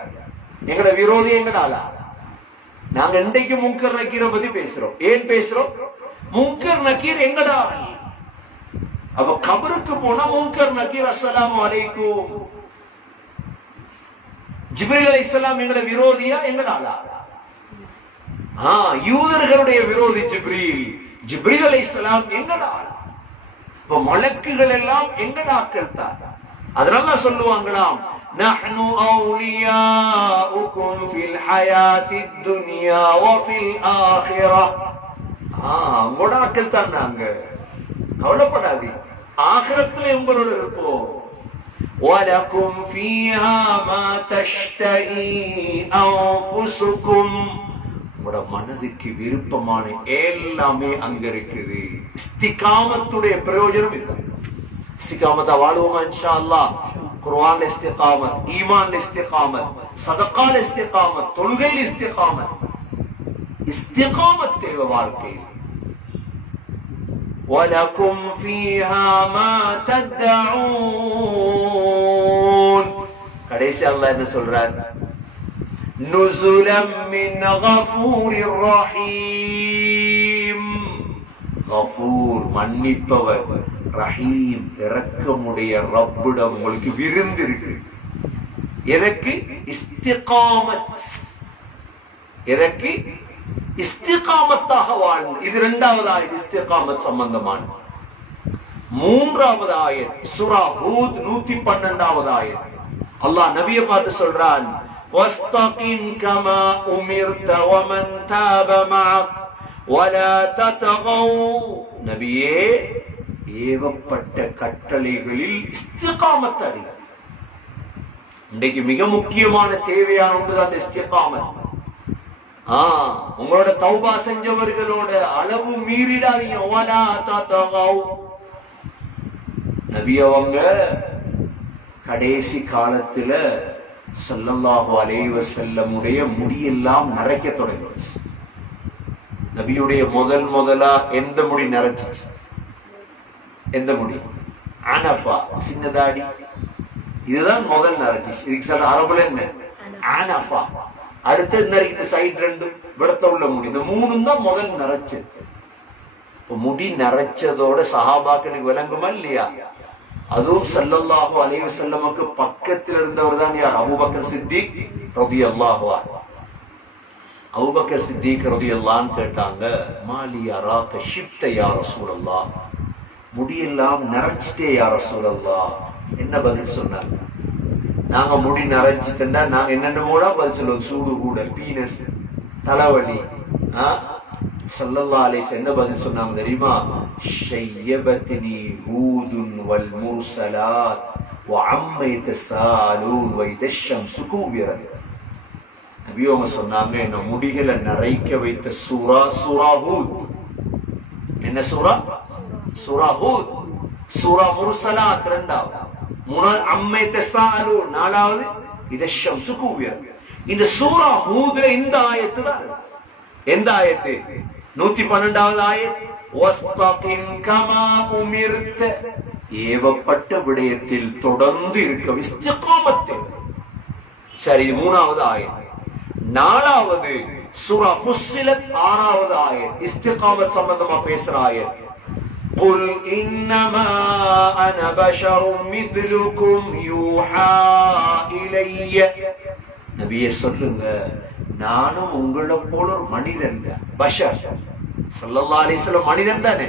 எங்கட விரோதி எங்கடாலா? நாங்க இன்றைக்கு முன்கர் நக்கீரை பத்தி பேசுறோம். ஏன் பேசுறோம்? முன்கர் நக்கீர் எங்கடா? அப்ப கபருக்கு போனா முன்கர் நக்கீர் அஸ்ஸலாமு அலைக்கும். ஜிப்ரீல் அலைஹிஸ்ஸலாம் எங்கட விரோதியா எங்கடாலா? யூதர்களுடைய விரோதி ஜிப்ரீல். ஜிப்ரீல் அலைஹிஸ்ஸலாம் எங்கடாலா? இப்ப மலக்குகள் எல்லாம் எங்கடாக்கள் தான். அதனால சொல்லுவாங்களாம், நஹ்னு அவுலியாஉக்கும் ஃபில் ஹயாத்தித் துன்யா வ ஃபில் ஆখিরাহ. உங்கடாக்கள் தான் நாங்க, கவலைப்படாதீங்க. ஆகிரத்திலே உங்களோட இருப்போம். وَلَكُمْ فِيهَا مَا تَشْتَهِي أَنفُسُكُمْ. உங்களோட மனதுக்கு விருப்பமான எல்லாமே அங்க இருக்குது. இஸ்திகாமத்துடைய பிரயோஜனம் இதுதான். இஸ்திகாமத்தா வாழுவோமா இன்ஷா அல்லாஹ்? குர்ஆன்ல இஸ்திகாமத், ஈமான்ல இஸ்திகாமத், சதகால இஸ்திகாமத், தொழுகையில் இஸ்திகாமத். இஸ்திகாமத் தேவை வாழ்க்கையில். وَلَكُمْ فِيهَا مَا تَدَّعُونَ. கடைசி அல்லாஹ் என்ன சொல்றார்? نُزُلًا مِّنْ غَفُورٍ رَّحِيمٍ. கஃபூர் மன்னிப்பவர், ரஹீம் இரக்கமுடைய ரப்பிடம் உங்களுக்கு விருந்து இருக்கு. எதற்கு? இஸ்திகாமத். எதற்கு? இஸ்திகாமத்தாக வாழ்ந்து. இது இரண்டாவது ஆயத் இஸ்திகாமத் சம்பந்தமான. மூன்றாவது ஆயத் சூரா ஹூத் 112வது ஆயத். அல்லாஹ் நபியை பார்த்து சொல்றான், வஸ்தகிம் கமா உமிர்த வமன் தாப மஅக் வலா ததகவ். நபியே, ஏவப்பட்ட கட்டளைகளில் இஸ்திகாமத் அறி. இன்றைக்கு மிக முக்கியமான தேவையான ஒன்றுதான் இஸ்திகாமத். உங்களோட தௌபா செஞ்சவர்களோட அளவு மீறிடாதீங்க. வலா ததகவ். நபி அவங்க கடைசி காலத்துல ஸல்லல்லாஹு அலைஹி வஸல்லம் உடைய முடியெல்லாம் நரைக்க தொடங்கிடுச்சு. நபியுடைய முதலா எந்த முடி நரைச்சிச்சு? எந்த முடி? அனஃபா, சின்னதாடி. இதுதான் முதல் நரைச்சிச்சு. இதுக்கு சொல்ற அரபுல என்ன? அனஃபா. அடுத்தது நரைக்கிற சைடு ரெண்டு விடத்த உள்ள முடி. இந்த மூணும் தான் முதல் நரைச்சது. இப்ப முடி நரைச்சதோட சஹாபாக்களுக்கு விளங்குமா இல்லையா? அதுவும் ஸல்லல்லாஹு அலைஹி வஸல்லமுக்கு பக்கத்தில் இருந்தவர் தான் யார்? அபூபக்கர் சித்திக் ரலியல்லாஹு அன்ஹு. அபூபக்கர் சித்திக் ரலியல்லாஹு அன்ஹு கேட்டாங்க, மாலி அராக ஷிப்த யா ரசூலல்லாஹ், முடியெல்லாம் நரைச்சிட்டே யா ரசூலல்லாஹ். என்ன பதில் சொன்னாங்க? நாங்க முடி நரைச்சிட்டா நாங்க என்னென்னமோடா பதில் சொல்லுவோம். சூடு கூட, பீனஸ், தலைவலி. ஸல்லல்லாஹு அலைஹி வஸல்லம் என்ன பதில் சொன்னாங்க தெரியுமா? ஷய்யபத்னி ஹூதுன் வல் முர்ஸலாத் வ அம்மா யதஸாலூன் வ இதஷம்ஸு குவிரத். நபி அவங்க சொன்னாங்க, என்ன முடிகளை நரைக்க வைத்த சூரா சூரா ஹூத். என்ன சூரா? சூரா ஹூத். சூரா முர்ஸலாத் இரண்டாவது, மூணாவது அம்மா யதஸாலூன், நாலாவது இதஷம்ஸு குவிரத். இந்த சூரா ஹூத்ல இந்த ஆயத்து தான். எந்த ஆயத்து? 112வது ஆயத். வஸ்தகிம் கமா உமிர்த. ஏவப்பட்ட விடயத்தில் தொடர்ந்து இருக்க இஸ்திகாமத். சரி, மூணாவது ஆயத். நாலாவது சூரா ஃபுஸ்ஸிலத் 6வது ஆயத். இஸ்திகாமத் சம்பந்தமா பேசுற ஆயத். قل انما انا بشر مثلكم يوحى الي. நபியே சொல்லுங்க, நானும் உங்களை போல ஒரு மனிதன். பஷர். ஸல்லல்லாஹு அலைஹி வஸல்லம் மனிதன் தானே.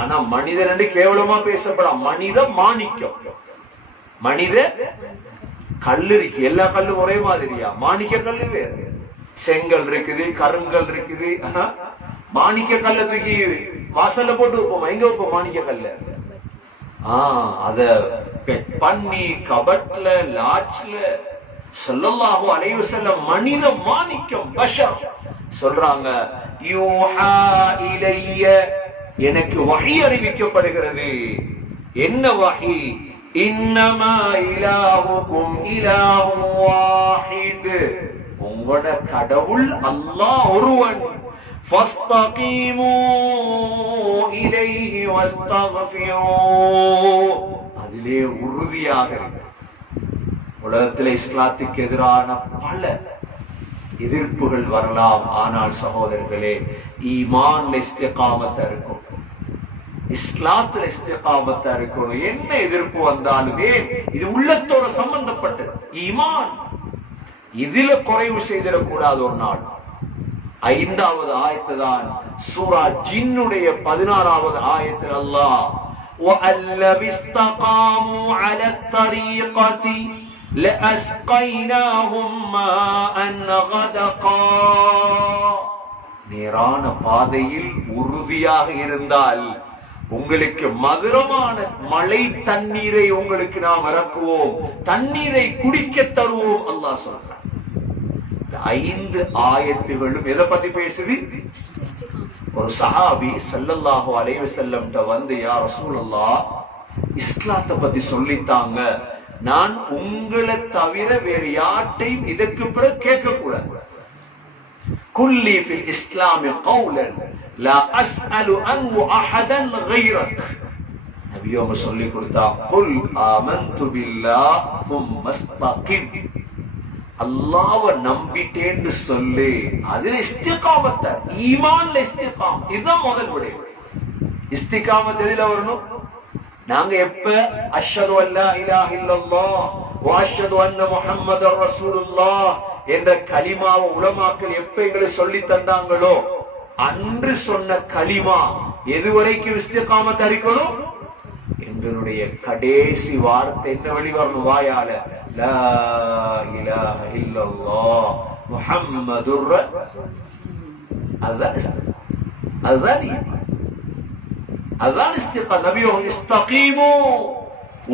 ஆனா மனிதன் என்று கேவலமா பேசப்படாம, மனித மாணிக்கம். மனித கல்லு இருக்கு. எல்லா கல்லும் ஒரே மாதிரியா? மாணிக்க கல்லு வேறு. செங்கல் இருக்குது, கருங்கல் இருக்குது. மாணிக்க கல்ல தூக்கி வாசல்ல போட்டு வைப்போம். எங்க வைப்போம் மாணிக்க கல்ல? அத பண்ணி கபட்ல, லாட்ச்ல. ஸல்லல்லாஹு அலைஹி வஸல்லம் மனித மாணிக்கம், பஷர். சொல்றாங்க, யூஹா இலைய, எனக்கு வஹி அறிவிக்கப்படுகிறது. என்ன வஹி? இன்னமா இலாஹுக்கும் இலாஹும் வாஹித். உங்களோட கடவுள் அல்லாஹ் ஒருவன். ஃபஸ்தகீமு இலைஹி வஸ்தக்ஃபிரு. அதிலே உறுதியாக இருக்கு. உலகத்தில் இஸ்லாத்துக்கு எதிரான பல எதிர்ப்புகள் வரலாம். ஆனால் சகோதரர்களே, ஈமான்ல இஸ்திகாமத்தா இருக்கும், இஸ்லாத்துல இஸ்திகாமத்தா இருக்கணும். என்ன எதிர்ப்பு வந்தாலுமே இது உள்ளத்தோட சம்பந்தப்பட்டது. ஈமான் இதுல குறைவு செய்திடக்கூடாது ஒரு நாள். 5வது ஆயத்து தான் சூரா ஜின்னுடைய 16வது ஆயத்தில் அல்லாஹ் وَأَلَّذِينَ اسْتَقَامُوا عَلَى الطَّرِيقَةِ لَأَسْقَيْنَاهُمْ مَاءً غَدَقًا. நேரான பாதையில் உறுதியாக இருந்தால் உங்களுக்கு மதுரமான மழை தண்ணீரை உங்களுக்கு நாம் இறக்குவோம், தண்ணீரை குடிக்க தருவோம். அல்லாஹ் சொல்றான். 5 ஆயத்துகளும் எதை பத்தி பேசுது? ஒரு சஹாபி ஸல்லல்லாஹு அலைஹி வஸல்லம் வந்து, யா ரசூலல்லாஹ், இஸ்லாத்தை பத்தி சொல்லித்தாங்க, நான் உங்களை தவிர வேறு யார்ட்டையும் இதற்கு பிறகு கேட்க கூடாது. குல்லி ஃபில் இஸ்லாமி கௌலன் லா அஸ்அலு அன்ஹு அஹதன் கைரக். நபி அவங்க சொல்லி கொடுத்தா, குல் ஆமன்து பில்லாஹ் ثم استقم. அல்லாஹ்வை நம்பிட்டேன்னு சொல்லு. அதுல இஸ்திகாமத், ஈமான்ல இஸ்திகாம். இதுதான் முதல் விடை. இஸ்திகாமத் எதுல வரணும்? நாங்க எப்ப அஷ்ஹது அல்லா இலாஹ இல்லல்லாஹ் வ அஷ்ஹது அன்ன முஹம்மதர் ரசூலுல்லாஹ் என்ற கலிமாவை உலமாக்கள் எப்ப எங்களுக்கு சொல்லி தந்தாங்களோ அன்று சொன்ன கலிமா எதுவரைக்கும் இஸ்திகாமத் அறிக்கணும்? எங்களுடைய கடைசி வார்த்தை என்ன வெளிவரணும் வாயால? லா இலாஹ இல்லல்லாஹ் முஹம்மதுர் அதுதான் இஸ்திகாமத். நபியோ இஸ்தகீமு,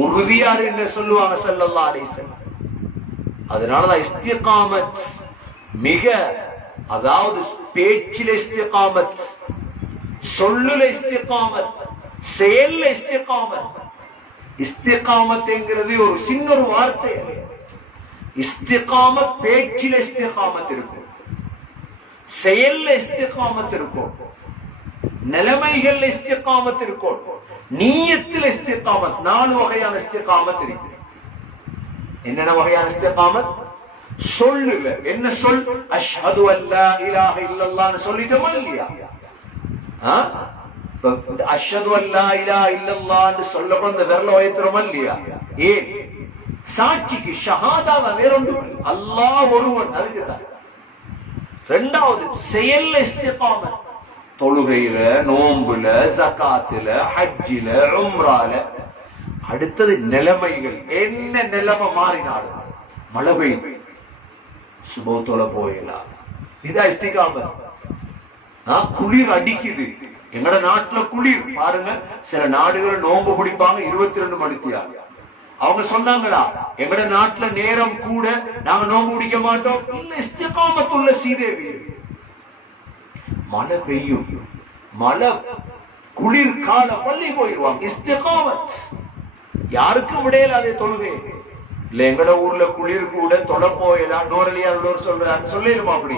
உறுதியார் என்று சொல்லுவாங்க ஸல்லல்லாஹு அலைஹி வஸல்லம். அதனாலதான் இஸ்திகாமத் மிக, அதாவது பேச்சில இஸ்திகாமத், சொல்லுல இஸ்திகாமத், செயல்ல இஸ்திகாமத். இஸ்திகாமத் என்கிறது ஒரு சின்ன ஒரு வார்த்தை. இஸ்திகாமத் பேச்சில இஸ்திகாமத் இருக்கும், செயல்ல இஸ்திகாமத் இருக்கும், நிலைமைகள் இஸ்திகாமத் இருக்கும், நீயத்தில் இஸ்திகாமத். 4 வகையான இஸ்திகாமத் இருக்கு. என்னென்ன வகையான இஸ்திகாமத்? சொல்லுல என்ன சொல்? அஷ்ஹது அல்லா இலாஹ இல்லல்லாஹ்னு சொல்லிட்டோமா இல்லையா? அஷ்ஹது அல்லா இலாஹ இல்லல்லாஹ்னு சொல்லப்போ அந்த விரல உயர்த்துறோமா இல்லையா? ஏன்? சாட்சிக்கு ஷஹாதா வேற ஒன்று, அல்லாஹ் ஒருவன், அதுக்குதான். 2வது செயல்ல இஸ்திகாமத். தொழுகையில, நோம்புல, ஜகாத்துல, ஹஜ்ஜில, உம்ரால. அடுத்தது நிலைமைகள். என்ன நிலைமை மாறினாலும், மழை பெய்யுது, சுபத்தோல போயிடலாம், இதா இஸ்திகாமத். குளிர் அடிக்குது, எங்கட நாட்டுல குளிர் பாருங்க. சில நாடுகள் நோம்பு பிடிப்பாங்க 22 மணித்தியா. அவங்க சொன்னாங்களா எங்கட நாட்டுல நேரம் கூட நாங்க நோம்பு பிடிக்க மாட்டோம்? இல்ல, இஸ்திகாமத்துள்ள சீதேவி. மழை பெய்யும், மழை குளிர் கால பள்ளி போயிடுவாங்க. இஸ்திகாமத். யாருக்கும் விடையில அதே தொழுகை இல்ல. எங்கட ஊர்ல குளிர் கூட தொலை போயலாம், நோரலியா உள்ளவர் சொல்றாரு, சொல்லிடுமா? அப்படி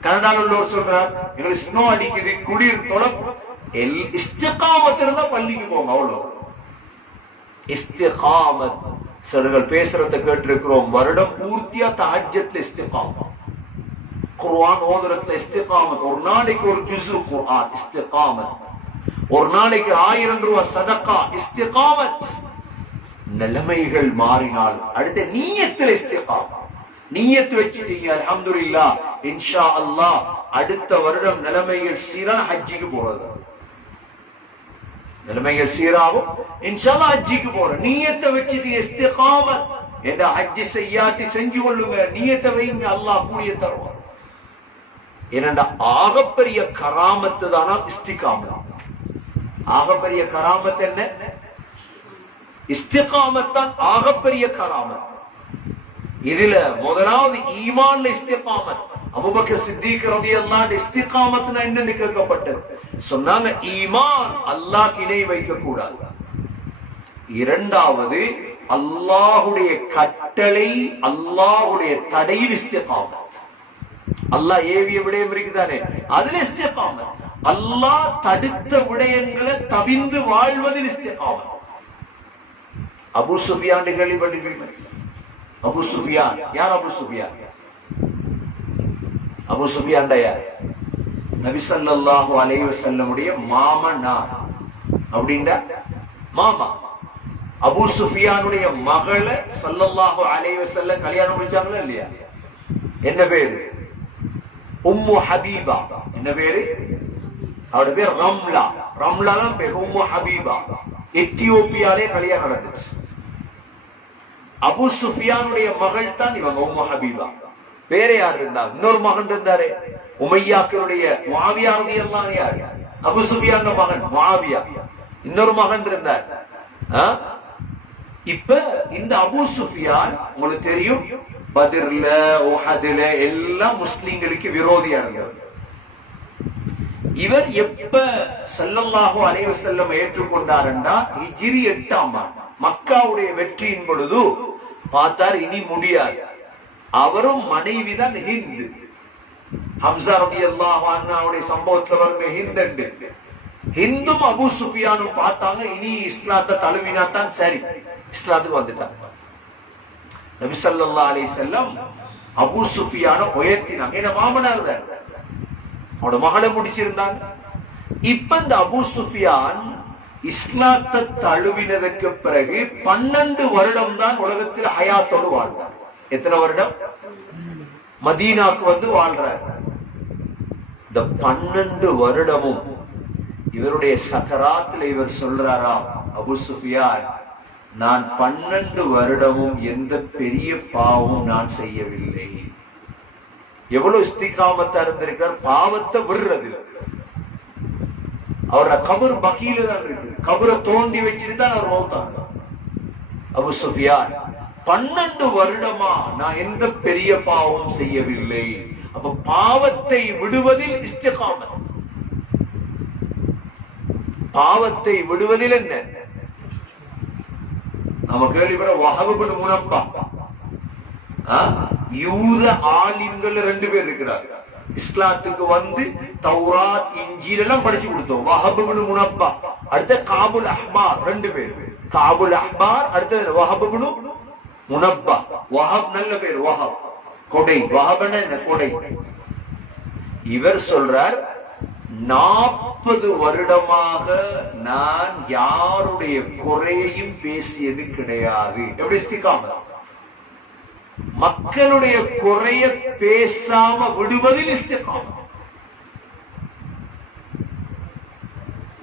கனடால உள்ளவர் சொல்றார், எங்களுக்கு ஸ்னோ அடிக்குது, குளிர் தொலை. இஸ்திகாமத் இருந்தா பள்ளிக்கு போங்க, அவ்வளவு. இஸ்திகாமத். சிலர்கள் பேசுறத கேட்டிருக்கிறோம், வருடம் பூர்த்தியா தஹஜ்ஜத்ல இஸ்திகாமத், குர்ஆன் ஓதுறதுல இஸ்திகாமத், ஒரு நாளைக்கு ஒரு ஜுஸு குர்ஆன் இஸ்திகாமத், ஒரு நாளைக்கு 1000 ரூபாய் சதகா இஸ்திகாமத். நிலைமைகள் மாறினால் அடுத்த நீயத்தில் இஸ்திகாமத். நீயத்து வச்சிட்டீங்க, அல்ஹம்துலில்லாஹ், இன்ஷா அல்லாஹ் அடுத்த வருடம் நிலைமைகள் சீரா ஹஜ்ஜிக்கு போறது, நிலைமைகள் சீராகும், இன்ஷா அல்லாஹ் ஹஜ்ஜிக்கு போறோம். நீயத்தை வச்சிட்டு இஸ்திகாமத் என்ற ஹஜ்ஜி செய்யாட்டி செஞ்சு கொள்ளுங்க, நீயத்தை வைங்க, அல்லாஹ் கூலிய தருவார். ஏனென்றா ஆகப்பெரிய கராமத்து தானா இஸ்திகாமத். ஆகப்பெரிய கராமத் என்ன? இஸ்திகாமத் தான் ஆகப்பெரிய கராமத். இதுல முதலாவது ஈமான்ல இஸ்திகாமத். அபூபக்கர் சித்திக் ரலியல்லாஹு அன்ஹு இஸ்திகாமத்னா என்னன்னு கேட்கப்பட்டது. சொன்னாங்க, ஈமான் அல்லாஹ்க்கு இணை வைக்க கூடாது. 2வது அல்லாஹ்வுடைய கட்டளை, அல்லாஹ்வுடைய தடையில் இஸ்திகாமத். அல்லாஹ் ஏவிய விடயம் இருக்குதானே, அதுல இஸ்திகாமத். அல்லாஹ் தடுத்த விடயங்களை தவிந்து வாழ்வதில் இஸ்திகாமத். அபூ சுஃபியான் கேள்விப்பட்டிருக்கீங்க? அபூ சுஃபியான் யார்? அபூ சுஃபியான், அபூ சுஃபியான் யார்? நபி ஸல்லல்லாஹு அலைஹி வஸல்லமுடைய மாமனார். அப்படின்னா மாமா. அபூ சுஃபியானுடைய மகளை ஸல்லல்லாஹு அலைஹி வஸல்லம் கல்யாணம் முடிச்சாங்களா இல்லையா? என்ன பேரு? உம்மு ஹபீபா. என்ன பேரு? அவருடைய பேர் ரம்லா. ரம்லா தான் பேர், உம்மு ஹபீபா. எத்தியோப்பியாலே கல்யாணம் நடந்துச்சு. அபூ சுஃபியானுடைய மகள் தான் இவங்க, உம்மு ஹபீபா. வேற யார் இருந்தா? இன்னொரு மகன் இருந்தாரு, உமையாக்களுடைய முஆவியா ரலியல்லாஹு அன்ஹு. யாரு? அபு சுஃபியான் மகன் முஆவியா, இன்னொரு மகன் இருந்தார். இப்ப இந்த அபு சுஃபியான் உங்களுக்கு தெரியும், பத்ர்ல உஹதுல எல்லாம் முஸ்லிம்களுக்கு விரோதியா இருந்தார். இவர் எப்ப ஸல்லல்லாஹு அலைஹி வஸல்லம் ஏற்றுக்கொண்டார்னா ஹிஜ்ரி 8ஆம் ஆண்டு மக்காவுடைய வெற்றியின் பொழுது பார்த்தார் இனி முடியாது. அவரும் மனைவிதான் ஹிந்த். ஹம்ஸா ரலியல்லாஹு அன்ஹுடைய சம்பவத்துல வருங்க ஹிந்த். ஹிந்தும் அபு சுஃபியானும் பார்த்தாங்க இனி இஸ்லாத்தை தழுவினாத்தான் சரி, இஸ்லாத்துக்கு வந்துட்டாங்க. நபி ஸல்லல்லாஹு அலைஹி வஸல்லம் அபு சுஃபியான உயர்த்தினாங்க. என்ன மாமனார் தான், அவனோட மகளை முடிச்சிருந்தாங்க. இப்ப இந்த அபு சுஃபியான் இஸ்லாத்தை தழுவினதுக்கு பிறகு 12 வருடம் தான் உலகத்தில் ஹயாத்தோடு வாழ்ந்தார். எத்தனை வருடம்? மதீனாக்கு வந்து வாழ்றார். இந்த 12 வருடமும் இவருடைய சக்கராத்துல இவர் சொல்றாரா, அபு சுஃபியான் நான் 12 வருடமும் எந்த பெரிய பாவமும் நான் செய்யவில்லை. எவ்வளவு இஸ்திகாமத்தா இருந்திருக்கார், பாவத்தை விடுறது. அவரோட கபர் பகீல தான் இருக்கு, கபரை தோண்டி வச்சிருந்தான் அவர் மௌத்தாங்க. அபு சுஃபியான் 12 வருடமா நான் எந்த பெரிய பாவமும் செய்யவில்லை. அப்ப பாவத்தை விடுவதில் இஸ்திகாமத், பாவத்தை விடுவதில் என்ன நம்ம கேள்விப்பட வஹப் இப்னு முனப்பா, யூத ஆலிம்கள் 2 பேர் இருக்கிறார். இஸ்லாத்துக்கு வந்து தௌராத் இன்ஜீல் எல்லாம் படிச்சு கொடுத்தோம். வஹப் இப்னு முனப்பா, அடுத்த காபுல் அஹ்பார் 2 பேர். காபுல் அஹ்பார், அடுத்த வஹப் இப்னு முனப்பா. வஹப் நல்ல பேர், வஹப் கொடை. வஹப்னா என்ன? கொடை. இவர் சொல்றார் 40 வருடமாக நான் யாருடைய குறையையும் பேசியது கிடையாது. எப்படி இஸ்திகாமத்? மக்களுடைய குறைய பேசாம விடுவதில் இஸ்திகாமத்.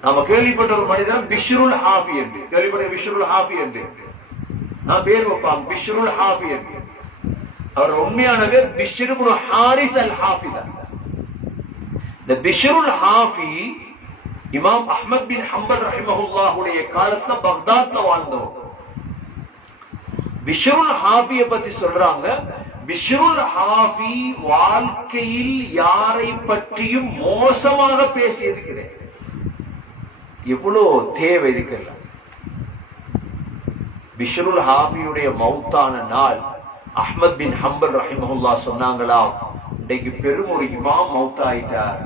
நாம கேள்விப்பட்ட ஒரு மனிதன் பிஷ்ருல் ஹாஃபி என்று கேள்விப்பட்ட. பிஷ்ருல் ஹாஃபி என்று நான் பேர் வைப்பாங்க, பிஷ்ருல் ஹாஃபி என்று. அவர் உண்மையான பேர் பிஷ்ர் இப்னு ஹாரிஸ் அல் ஹாஃபி தான். இந்த பிஷ்ருல் ஹாஃபி இமாம் அஹ்மத் பின் ஹம்பல் ரஹிமஹுல்லாஹுடைய காலத்துல பக்தாத்ல வாழ்ந்தவர். பிஷ்ருல் ஹாஃபிய பத்தி சொல்றாங்க, பிஷ்ருல் ஹாஃபி வாழ்க்கையில் யாரை பற்றியும் மோசமாக பேசியது கிடையாது. எவ்வளவு தேவை இதுக்கெல்லாம். பிஷ்ருல் ஹாஃபியுடைய மௌத்தான நாள் அஹ்மத் பின் ஹம்பல் ரஹிமஹுல்லாஹ் சொன்னாங்களா, இன்னைக்கு பெரும் ஒரு இமாம் மௌத்தாயிட்டார்.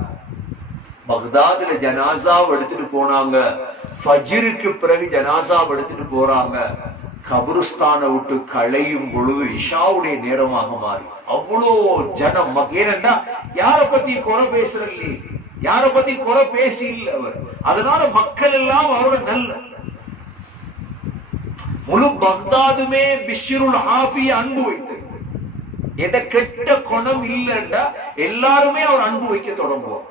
பக்தாதுல ஜனாசாவை எடுத்துட்டு போனாங்க. ஃபஜ்ருக்கு பிறகு ஜனாசாவை எடுத்துட்டு போறாங்க. கபருஸ்தானை விட்டு களையும் பொழுது இஷாவுடைய நேரமாக மாறி அவ்வளோ ஜனம். ஏனென்றா யார பத்தி குறை பேசுறல்ல, யார பத்தி குறை பேசி இல்லை அவர். அதனால மக்கள் எல்லாம் அவரோட நல்ல முழு பக்தாதுமே பிஷ்ருல் ஹாஃபிய அன்பு வைத்து, எட கெட்ட குணம் இல்லைன்னா எல்லாருமே அவர் அன்பு வைக்க தொடங்குவார்.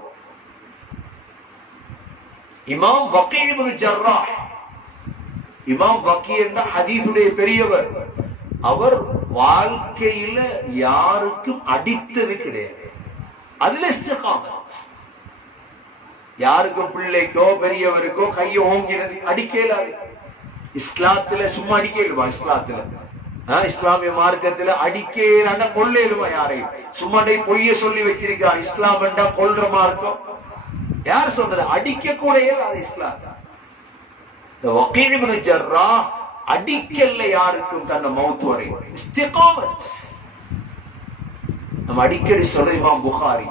இமாம் வக்கீ இப்னு ஜர்ராஹ், இமாம் வக்கீ என்ற ஹதீஸுடைய பெரியவர், அவர் வாழ்க்கையில யாருக்கும் அடித்தது கிடையாது. அதுல இஸ்திகாமத். யாருக்கும் பிள்ளைக்கோ பெரியவருக்கோ கையை ஓங்கினது அடிக்கலாது. இஸ்லாத்துல சும்மா அடிக்கலுமா? இஸ்லாத்துல இஸ்லாமிய மார்க்கத்துல அடிக்கலான கொள்ளையிலுமா? யாரையும் சும்மா பொய்ய சொல்லி வச்சிருக்கார். இஸ்லாம் என்றா கொல்ற மார்க்கம். யார் சொல்றது? அடிக்க கூட அது இஸ்லாம். இந்த வக்கீ இப்னு ஜர்ராஹ் அடிக்கல்ல யாருக்கும் தன்னை மௌத் வரை. இஸ்திகாமத். நம்ம அடிக்கடி சொல்ற இமாம் புகாரி.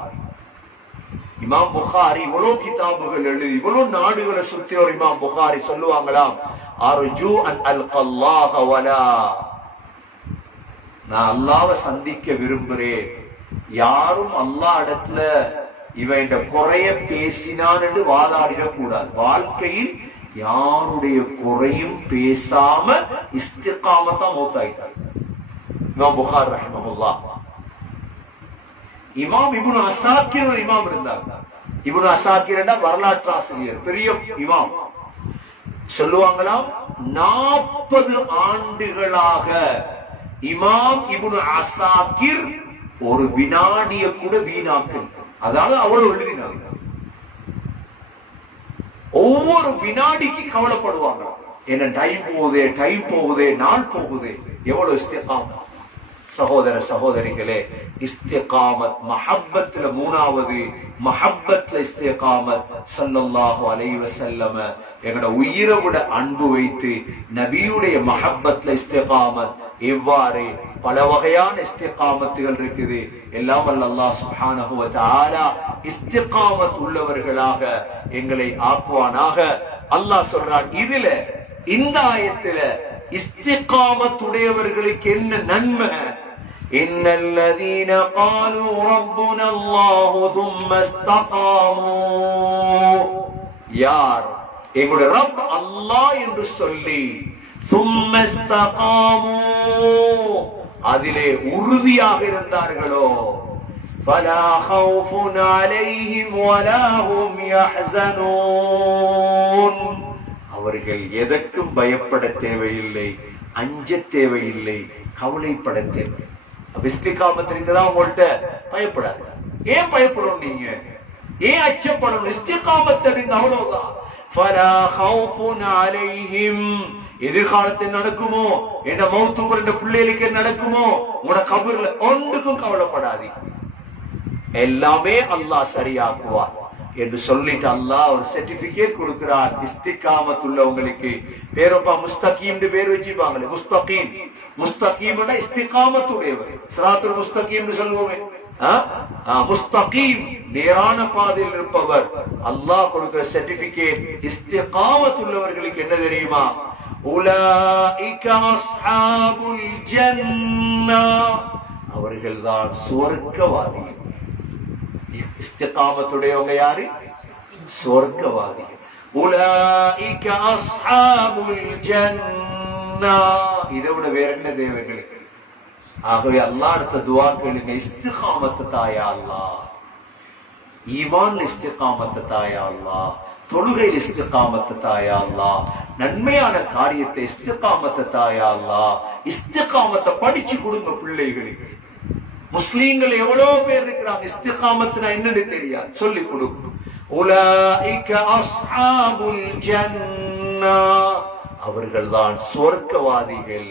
இமாம் புகாரி இவ்வளவு கிதாபுகள் எழுதி இவ்வளவு நாடுகளை சுத்தி ஒரு இமாம் புகாரி சொல்லுவாங்களாம், அர்ஜு அன் அல்கல்லாஹ வலா, நான் அல்லாஹ்வை சந்திக்க விரும்புறேன். யாரும் அல்லாஹ் இடத்துல இவன் குறைய பேசினான் என்று வாதாடிடக் கூடாது. வாழ்க்கையில் யாருடைய குறையும் பேசாம இஸ்திகாமத்தா மௌத்தாயிட்டார் இமாம் புகாரி ரஹிமஹுல்லாஹ். இமாம் இப்னு அசாக்கிர் ஒரு இமாம் இருந்தார். இப்னு அசாக்கிர் என்ற வரலாற்று ஆசிரியர், பெரிய இமாம். சொல்லுவாங்களாம் 40 ஆண்டுகளாக இமாம் இப்னு அசாக்கிர் ஒரு வினாடிய கூட வீணாக்கல். அதாவது அவ்வளவு எழுதினார். ஒவ்வொரு வினாடிக்கு கவலைப்படுவாங்க. என்ன டைம் போகுதே நாள் போகுதே. எவ்வளவு இஸ்திகாமத் சகோதர சகோதரிகளே. இஸ்திகாமத் மஹப்பத்ல மூணாவது, மஹப்பத்ல இஸ்திகாமத். ஸல்லல்லாஹு அலைஹி வஸல்லம் எங்கட உயிரை விட அன்பு வைத்து நபியுடைய மஹப்பத்ல இஸ்திகாமத். எவ்வாறு பல வகையான இஸ்திகாமத்துகள் இருக்குது. எல்லாம் அல்லாஹ் சுப்ஹானஹு வ தஆலா இஸ்திகாமத் உள்ளவர்களாக எங்களை ஆக்குவானாக. அல்லாஹ் சொல்றான் இதுல, இந்த ஆயத்துல இஸ்திகாமத் உடையவர்களுக்கு என்ன நன்மை? இன்னல்லதீன காலூ ரப்புனா அல்லாஹு ஸும்ம இஸ்தகாமூ. யார் எங்களுடைய ரப் அல்லாஹ் என்று சொல்லி ஸும்ம இஸ்தகாமூ அதிலே உறுதியாக இருந்தார்களோ, ஃபலா கௌஃபுன் அலைஹிம் வலா ஹும் யஹ்ஸனூன். அவர்கள் எதற்கும் பயப்பட தேவையில்லை, அஞ்ச தேவையில்லை, கவலைப்பட தேவை. இஸ்திகாமத் இருக்குதா உங்கள்கிட்ட, பயப்படாது. ஏன் பயப்படணும்? நீங்க ஏன் அச்சப்படணும்? இஸ்திகாமத் அடைந்த அவ்வளவுதான். ஃபலா கௌஃபுன் அலைஹிம். எதிர்காலத்தில் நடக்குமோ, என்ன மௌத்துக்குள் என்ற பிள்ளைகளுக்கு நடக்குமோ, உங்களோட கபர்ல ஒன்றுக்கும் கவலைப்படாது. எல்லாமே அல்லாஹ் சரியாக்குவார் என்று சொல்லிட்டு அல்லாஹ் ஒரு சர்டிபிகேட் கொடுக்கிறார். இஸ்திகாமத் உள்ளவங்களுக்கு பேரப்பா முஸ்தகீம் பேர் வச்சுப்பாங்களே. முஸ்தகீம், முஸ்தகீம்னா இஸ்திகாமத் உடையவர். சிராத்துல் முஸ்தகீம் சொல்லுவோமே. முஸ்தகீம் நேரான பாதையில் இருப்பவர். அல்லாஹ் கொடுக்கிற சர்டிபிகேட் இஸ்திகாமத் உள்ளவர்களுக்கு என்ன தெரியுமா? உலாயிக அஸ்ஹாபுல் ஜன்னah. அவர்கள்தான் சுவர்க்கவாதிகள். இஸ்திகாமத்துடையவங்க யாரு? சுவர்க்கவாதி. உலாயிக அஸ்ஹாபுல் ஜன்னah. இதை விட வேற என்ன தேவைகளுக்கு? ஆகவே அல்லாஹ் அடுத்த துஆ கேளுங்க. இஸ்திகாமத் தாயா அல்லாஹ், ஈமான் இஸ்திகாமத் தாயா அல்லாஹ், தொழுகையில் இஸ்திகாமத் தாயா அல்லாஹ், நன்மையான காரியத்தை இஸ்திகாமத் தாயா அல்லாஹ். இஸ்திகாமத்தை படிச்சு கொடுங்க பிள்ளைகளுக்கு. முஸ்லீம்கள் எவ்வளவு பேர் இருக்கிறாங்க, இஸ்திகாமத்னா என்னன்னு தெரியாது, சொல்லி கொடுக்கும். உலாயிக அஸ்ஹாபுல் ஜன்னah. அவர்கள்தான் சொர்க்கவாதிகள்.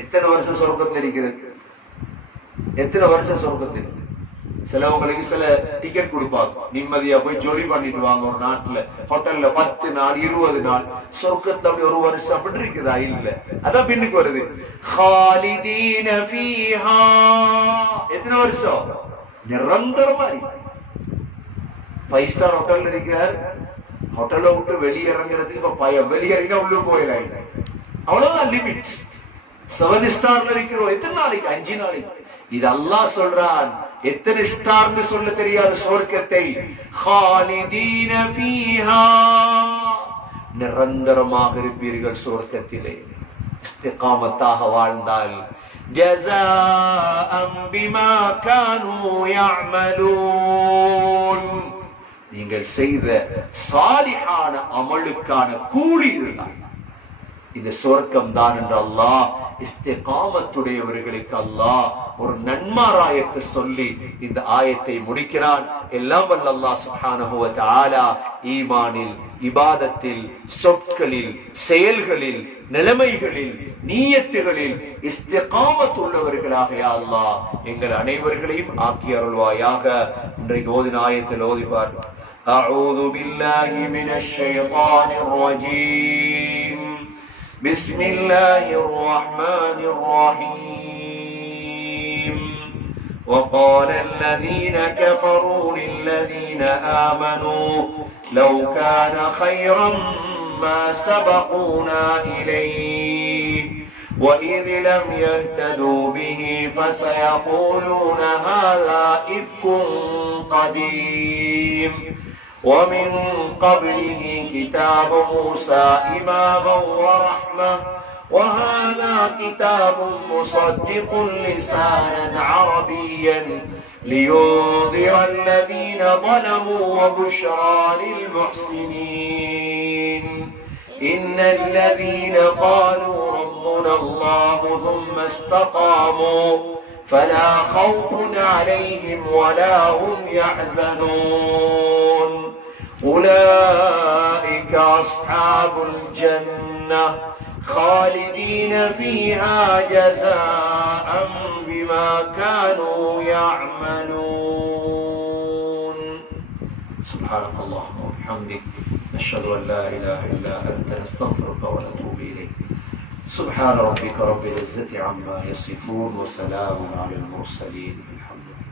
எத்தனை வருஷம் சொர்க்கத்தில் இருக்கிறது? எத்தனை வருஷம் சொர்க்கத்தில்? சிலவங்களுக்கு சில டிக்கெட் கொடுப்பாங்க, நிம்மதியா போய் ஜொலி பண்ணிட்டு வாங்க. ஒரு நாட்டுல ஹோட்டல்ல 10 நாள் 20 நாள். சொர்க்கத்துல அப்படி ஒரு வருஷம் அப்படி இருக்குதா? இல்ல. அதான் பின்னுக்கு வருது. خالدين فيها. எத்தனை வருஷம்? நிரந்தரமா இருக்கு. 5 ஸ்டார் ஹோட்டல்ல இருக்கிறார். ஹோட்டல்ல விட்டு வெளியிறங்கிறதுக்கு இப்ப பயம். வெளியிறங்கினா உள்ள போயிடலாம். அவ்வளவுதான் லிமிட். 7 ஸ்டார்ல இருக்கிறோம். எத்தனை நாளைக்கு? 5 நாளைக்கு. இது அல்லாஹ் சொல்றான். எத்தனை ஸ்டார்னு சொல்ல தெரியாது சொர்க்கத்தை. خالدين فيها. நிரந்தரமாக இருப்பீர்கள் சொர்க்கத்திலே இஸ்திகாமத்தாக வாழ்ந்தால். ஜஸாஅன் பிமா கானூ يعملون. நீங்கள் செய்த சாலிஹான அமலுக்கான கூலி இதுதான். இந்த சொர்க்கம் தான் என்று அல்லாஹ் இஸ்திகாமத்துடையவர்களுக்கு அல்லாஹ் ஒரு நன்மாராயத்தை சொல்லி இந்த ஆயத்தை முடிக்கிறான். எல்லாம் வல்ல அல்லாஹ் சுப்ஹானஹு வ தஆலா ஈமானில், இபாதத்தில், சொற்களில், செயல்களில், நிலைமைகளில், நியத்துகளில் இஸ்திகாமத் உள்ளவர்களாக யா அல்லாஹ் எங்கள் அனைவர்களையும் ஆக்கி அருள்வாயாக. இன்றைக்கு ஓதின ஆயத்தில் ஓதிப்பார். அஊது பில்லாஹி மினஷ் ஷைத்தானிர் ரஜீம். بسم الله الرحمن الرحيم. وقال الذين كفروا للذين آمنوا لو كان خيرا ما سبقونا إليه وإذ لم يهتدوا به فسيقولون هذا إفك قديم ومن قبله كتاب موسى إماما ورحمة وهذا كتاب مصدق لسانا عربيا لينذر الذين ظلموا وبشرى للمحسنين. إن الذين قالوا ربنا الله ثم استقاموا فلا خوف عليهم ولا هم يحزنون. أولئك أصحاب الجنة خالدين فيها جزاء بما كانوا يعملون. سبحانك اللهم وبحمدك نشهد أن لا إله إلا أنت نستغفرك ونتوب إليك. سبحان ربك رب العزة عما يصفون وسلام على المرسلين. الحمد لله.